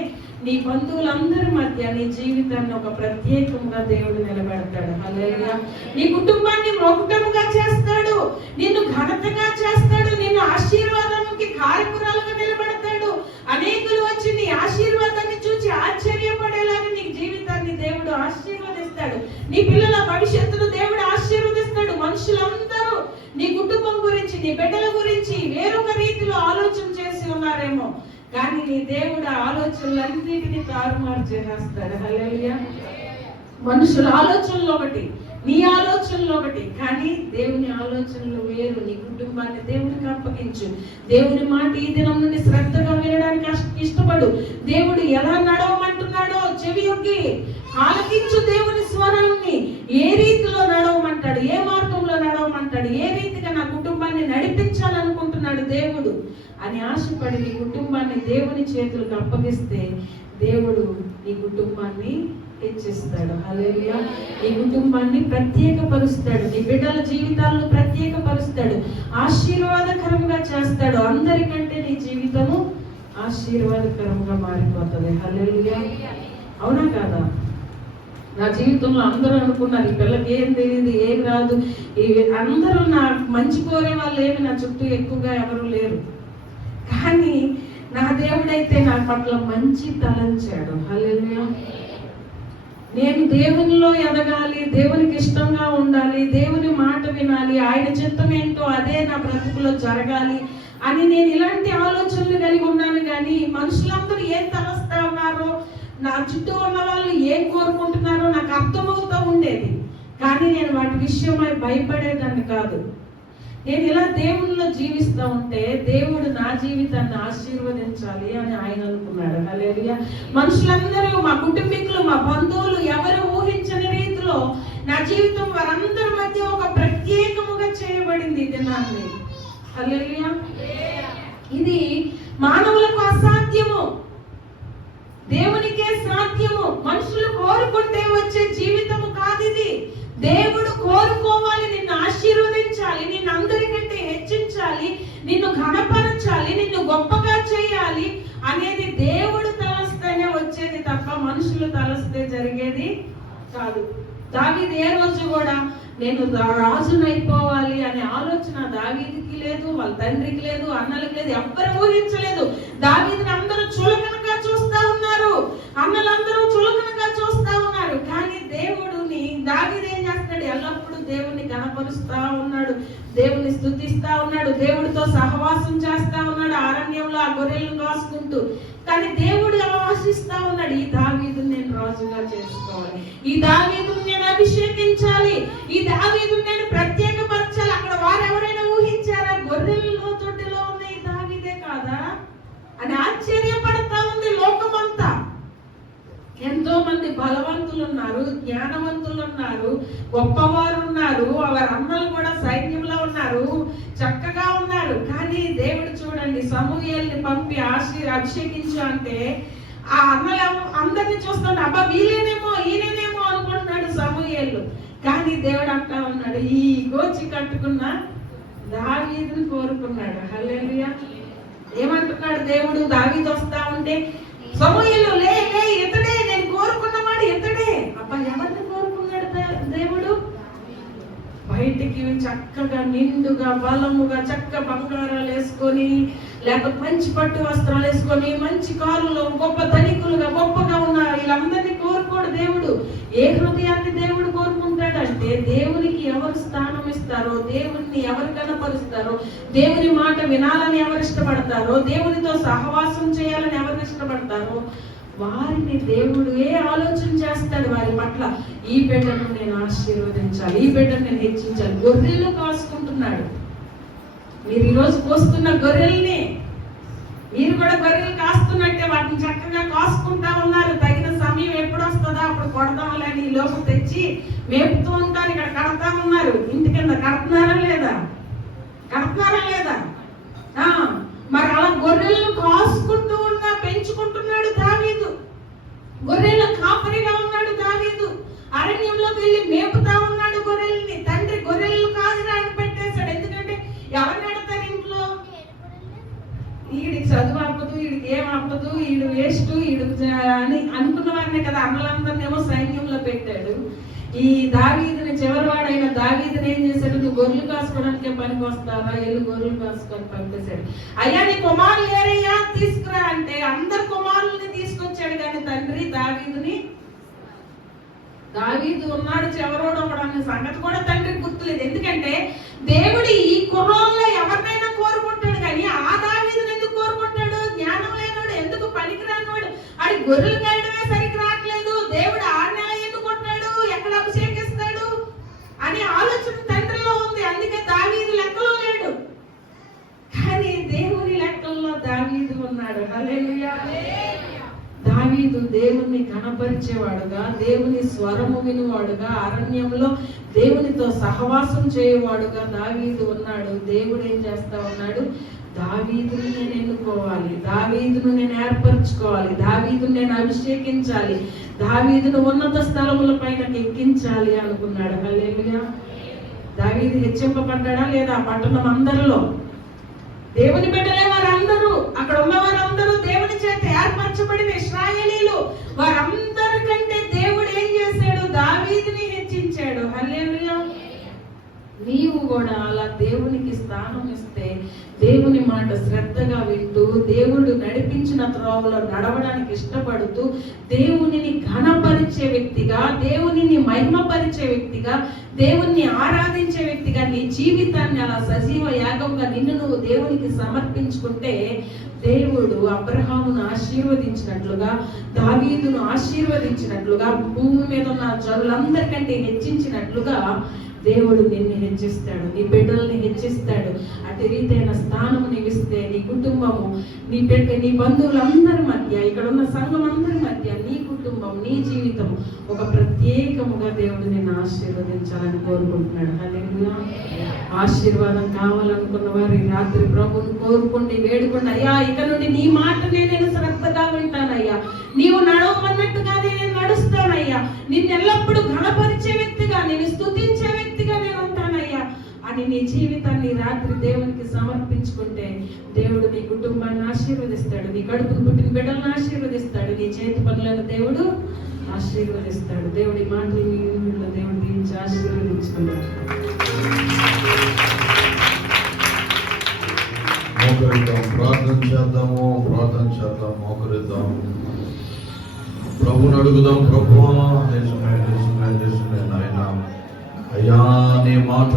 నీ బంధువులందరి మధ్య నీ జీవితాన్ని ఒక ప్రత్యేకంగా దేవుడు నిలబెడతాడు. హల్లెలూయా. నీ కుటుంబాన్ని మొక్కటముగా చేస్తాడు, నిన్ను ఘనతగా చేస్తాడు, నిన్ను ఆశీర్వాదానికి కారకురాలుగా నిలబెడతాడు. అనేకులు వచ్చి నీ ఆశీర్వాదాన్ని చూసి ఆశ్చర్యపడేలాగా నీ జీవితాన్ని దేవుడు ఆశీర్వదిస్తాడు. నీ పిల్లల భవిష్యత్తును దేవుడు ఆశీర్వదిస్తాడు. మనుషులందరూ నీ కుటుంబం గురించి, నీ బిడ్డల గురించి వేరొక రీతిలో ఆలోచన చేసి ఉన్నారేమో, కానీ నీ దేవుడు ఆలోచనలన్నిటినీ తారుమారు చేసేస్తాడు. హల్లెలూయా. మనుషుల ఆలోచనలు ఒకటి, నీ ఆలోచనలు ఒకటి, కానీ దేవుని ఆలోచనలు వేరు. నీ కుటుంబాన్ని దేవునికి అప్పగించు. దేవుని మాట ఈ దినం నుండి శ్రద్ధగా వినడానికి ఇష్టపడు. దేవుడు ఎలా నడవమంటున్నాడో చెవి యొక్కి ఆలకించు దేవుని స్వరాన్ని. ఏ రీతిలో నడవమంటాడు, ఏ మార్గంలో నడవమంటాడు, ఏ రీతిగా నా కుటుంబాన్ని నడిపించాలనుకుంటున్నాడు దేవుడు అని ఆశపడి నీ కుటుంబాన్ని దేవుని చేతులకు అప్పగిస్తే దేవుడు నీ కుటుంబాన్ని హెచ్చిస్తాడు. హల్లెలూయా. నీ కుటుంబాన్ని ప్రత్యేకపరుస్తాడు, నీ బిడ్డల జీవితాలను ప్రత్యేకపరుస్తాడు, ఆశీర్వాదకరంగా చేస్తాడు. అందరికంటే నీ జీవితము ఆశీర్వాదకరంగా మారిపోతుంది. హల్లెలూయా. అవునా కాదా? నా జీవితంలో అందరూ అనుకున్నారు ఈ పిల్లకి ఏం తెలియదు, ఏం రాదు, అందరూ నా మంచి కోరే వాళ్ళు ఏమి నా చుట్టూ ఎక్కువగా ఎవరు లేరు. కానీ నా దేవుడైతే నా పట్ల మంచి తలంచాడు. హల్లెలూయా. నేను దేవునిలో ఎదగాలి, దేవునికి ఇష్టంగా ఉండాలి, దేవుని మాట వినాలి, ఆయన చిత్తం ఏంటో అదే నా బ్రతుకులో జరగాలి అని నేను ఇలాంటి ఆలోచనలు కలిగి ఉన్నాను. కానీ మనుషులందరూ ఏం తలస్తా ఉన్నారో, నా చుట్టూ ఉన్న వాళ్ళు ఏం కోరుకుంటున్నారో నాకు అర్థమవుతూ ఉండేది. కానీ నేను వాటి విషయమై భయపడేదాన్ని కాదు. నేను ఇలా దేవునిలో జీవిస్తూ ఉంటే దేవుడు నా జీవితాన్ని ఆశీర్వదించాలి అని ఆయన అనుకున్నాడు. హల్లెలూయా. మనుషులందరూ, మా కుటుంబీకులు, మా బంధువులు ఎవరు ఊహించని రీతిలో నా జీవితం వారందరి మధ్య ఒక ప్రత్యేకముగా చేయబడింది ఈ దినాన్ని. హల్లెలూయా. ఇది మానవులకు అసాధ్యము, దేవునికే సాధ్యము. మనుషులు కోరుకుంటే వచ్చే జీవితము కాదు ఇది. దేవుడు కోరుకోవాలి, నిన్ను ఆశీర్వదించాలి, నిన్ను అందరికంటే హెచ్చించాలి, నిన్ను ఘనపరచాలి, నిన్ను గొప్పగా చేయాలి అనేది దేవుడు తలస్తేనే వచ్చేది తప్ప మనుషులు తలస్తే జరిగేది కాదు. దావీదు ఏ రోజు కూడా నేను రాజునైపోవాలి అనే ఆలోచన దావీదుకి లేదు, వాళ్ళ తండ్రికి లేదు, అన్నలకి లేదు, ఎవ్వరు ఊహించలేదు. దావీదుని అందరూ చులకనగా చూస్తా ఉన్నారు, అన్నలందరూ చులకనగా చూస్తా ఉన్నారు. కానీ దేవుడుని దావీదు ఏం చేస్తాడు? ఎల్లప్పుడూ దేవుణ్ణి గణపరుస్తా ఉన్నాడు, దేవుని స్తుతిస్తా ఉన్నాడు, దేవుడితో సహవాసం చేస్తా ఉన్నాడు, అరణ్యంలో ఆ గొర్రెలను కాసుకుంటూ. కానీ దేవుడు ఆశిస్తా ఉన్నాడు, ఈ దావీదుని నేను రాజుగా చేసుకోవాలి, ఈ దావీదుని నేను అభిషేకించాలి, ఈ దావీదుని నేను ప్రత్యేకపరచాలి. అక్కడ వారు ఎవరైనా ఊహించారా గొర్రెల్లో తొట్టిలో ఉన్న ఈ దావీదే కాదా అని ఆశ్చర్యపడతా ఉంది లోకమంతా. ఎంతో మంది బలవంతులు ఉన్నారు, జ్ఞానవంతులు ఉన్నారు, గొప్పవారు ఉన్నారు, వారి అన్నలు కూడా సైన్యంలో ఉన్నారు, చక్కగా ఉన్నారు. కానీ దేవుడు చూడండి సమూయేలుని పంపి అభిషేకించు అంటే ఆ అన్నలు అందరినీ చూస్తుంటే అబ్బా వీలేనేమో ఈయనేమో అనుకుంటున్నాడు సమూయేలు. కానీ దేవుడు అంటా ఉన్నాడు, ఈ గోచి కట్టుకున్న దావీదుని కోరుకున్నాడు. హల్లెలూయా. ఏమంటున్నాడు దేవుడు? దావీదు వస్తా ఉంటే సమూయేలు లే లే, ఇతడే నేను కోరుకున్నవాడు, ఇతడే. అబ్బా ఎవరిని కోరుకున్నాడు దేవుడు? బయటికి చక్కగా నిండుగా బలముగా చక్క బంగారాలు వేసుకొని, లేకపోతే మంచి పట్టు వస్త్రాలు వేసుకొని, మంచి కారులో గొప్ప ధనికులుగా గొప్పగా ఉన్న వీళ్ళందరినీ కోరుకోడు దేవుడు. ఏ హృదయాన్ని దేవుడు కోరుకుంటాడంటే దేవునికి ఎవరు స్థానం ఇస్తారో, దేవుణ్ణి ఎవరు కనపరుస్తారో, దేవుని మాట వినాలని ఎవరు ఇష్టపడతారో, దేవునితో సహవాసం చేయాలని ఎవరు ఇష్టపడతారో వారిని దేవుడు ఏ ఆలోచన చేస్తాడు వారి పట్ల? ఈ బిడ్డను నేను ఆశీర్వదించాలి, ఈ బిడ్డను నేను హెచ్చించాలి. గొర్రెలు కాసుకుంటున్నాడు. మీరు ఈరోజు కోస్తున్న గొర్రెల్ని మీరు కూడా గొర్రెలు కాస్తున్నట్టే వాటిని చక్కగా కాసుకుంటా ఉన్నారు. తగిన సమయం ఎప్పుడు వస్తుందో అప్పుడు కొడదాంలని ఈ లోపు తెచ్చి మేపుతూ ఉంటారు. ఇక్కడ కడతా ఉన్నారు, ఇంటి కింద కడుతున్నారా లేదా? కడుతున్నారా లేదా? మరి అలా గొర్రెలను కాసుకుంటూ ఉన్నా పెంచుకుంటున్నాడు దావీదు. గొర్రెల కాపరిగా ఉన్నాడు దావీదు. అరణ్యంలోకి వెళ్ళి మేపుతా ఉన్నాడు గొర్రెల్ని. తండ్రి గొర్రెలు కాదు ఆయన పెట్టేశాడు. ఎందుకంటే ఎవరిని అడతారు ఇంట్లో? ఈడికి చదువు అప్పదు, ఈడికి ఏం అప్పదు, ఈడు వేస్ట్, ఈడు అని అనుకున్న వారినే కదా అన్నలందరినేమో సైన్యంలో పెట్టాడు. ఈ దావీదుని చివరివాడైన దావీదుని ఏం చేశాడు? నువ్వు గొర్రెలు కాసుకోవడానికే పనికి వస్తావా, వెళ్ళి గొర్రెలు కాసుకొని పంపేశాడు. అయ్యా నీ కుమారులు ఏరయ్యా తీసుకురా అంటే అందరు కుమారుల్ని తీసుకొచ్చాడు. కానీ తండ్రి దావీదు ఉన్నాడు చివరోడు ఒకడన్న సంగతి కూడా తండ్రికి గుర్తులేదు. ఎందుకంటే దేవుడు ఈ కుర్రోల్లో ఎవరినైనా కోరుకుంటాడు, కానీ ఆ దావీదుని ఎందుకు కోరుకుంటాడు? జ్ఞానం లేనివాడు, ఎందుకు పనికిరానివాడు, అది గొర్రెలు కాయడమే సరికి రావట్లేదు. దేవుడు 6 నెలలు ఎందుకు కొట్టాడు? ఎక్కడ అభిషేకిస్తాడు? దావీదు దేవుణ్ణి ఘనపరిచేవాడుగా, దేవుని స్వరము వినువాడుగా, అరణ్యంలో దేవునితో సహవాసం చేయవాడుగా దావీదు ఉన్నాడు. దేవుడు ఏం చేస్తా ఉన్నాడు? దావీదుని నేను ఎన్నుకోవాలి, దావీదును నేను ఏర్పరచుకోవాలి, దావీదును నేను అభిషేకించాలి, దావీదును ఉన్నత స్థలముల పైన ఎక్కించాలి అనుకున్నాడు. హల్లెలూయా. దావీదు హెచ్చింపబడ్డాడా లేదా? పట్టణం అందరిలో దేవుని బిడ్డలే వారందరూ, అక్కడ ఉన్న వారందరూ దేవుని చేత ఏర్పరచబడిన ఇశ్రాయేలీలు. వారందరికంటే దేవుడు ఏం చేశాడు? దావీదుని హెచ్చించాడు. హల్లెలూయా. నీవు కూడా అలా దేవునికి స్థానం ఇస్తే, దేవుని మాట శ్రద్ధగా వింటూ, దేవుడు నడిపించిన త్రోవలో నడవడానికి ఇష్టపడుతూ, దేవునిని ఘనపరిచే వ్యక్తిగా, దేవునిని మహిమపరిచే వ్యక్తిగా, దేవుణ్ణి ఆరాధించే వ్యక్తిగా నీ జీవితాన్ని అలా సజీవ యాగంగా నిన్ను నువ్వు దేవునికి సమర్పించుకుంటే, దేవుడు అబ్రహామును ఆశీర్వదించినట్లుగా, దావీదును ఆశీర్వదించినట్లుగా, భూమి మీద ఉన్న జనులందరికంటే హెచ్చించినట్లుగా దేవుడు నిన్ను హెచ్చిస్తాడు, నీ బిడ్డల్ని హెచ్చిస్తాడు. అటు రీతైన స్థానం నీవిస్తే నీ కుటుంబము, నీ బిడ్డ, నీ బంధువులందరి మధ్య, ఇక్కడ ఉన్న సంఘం అందరి మధ్య నీ కుటుంబం, నీ జీవితం ఒక ప్రత్యేకముగా దేవుడు నిన్ను ఆశీర్వదించాలని కోరుకుంటున్నాడు. హల్లెలూయా. ఆశీర్వాదం కావాలనుకున్న వారు ఈ రాత్రి ప్రభువుని కోరుకోండి, వేడుకోండి. అయ్యా, ఇక నుండి నీ మాటనే నేను శ్రద్ధగా వింటానయ్యా, నీవు నడవమన్నట్టుగానే నేను నడుస్తానయ్యా, నిన్ను ఎల్లప్పుడూ ఘనపరిచే వ్యక్తిగా, నేను స్తుతించే వ్యక్తిగా నేను ఉంటానయ్యా అని నీ జీవితాన్ని రాత్రి దేవునికి సమర్పించుకుంటే, దేవుడు నీ కుటుంబాన్ని ఆశీర్వదిస్తాడు, నీ కడుపును పుట్టిన బిడ్డలను ఆశీర్వదిస్తాడు, నీ చేతి పనులను దేవుడు ఆశీర్వదిస్తాడు. దేవుడి మాటలు దేవుడు దీవించి ఆశీర్వదించుకున్నాడు. ప్రార్థన చేద్దాము, ప్రార్థన చేద్దాం, మోకరిద్దాం, ప్రభుని అడుగుదాం. ప్రభువా,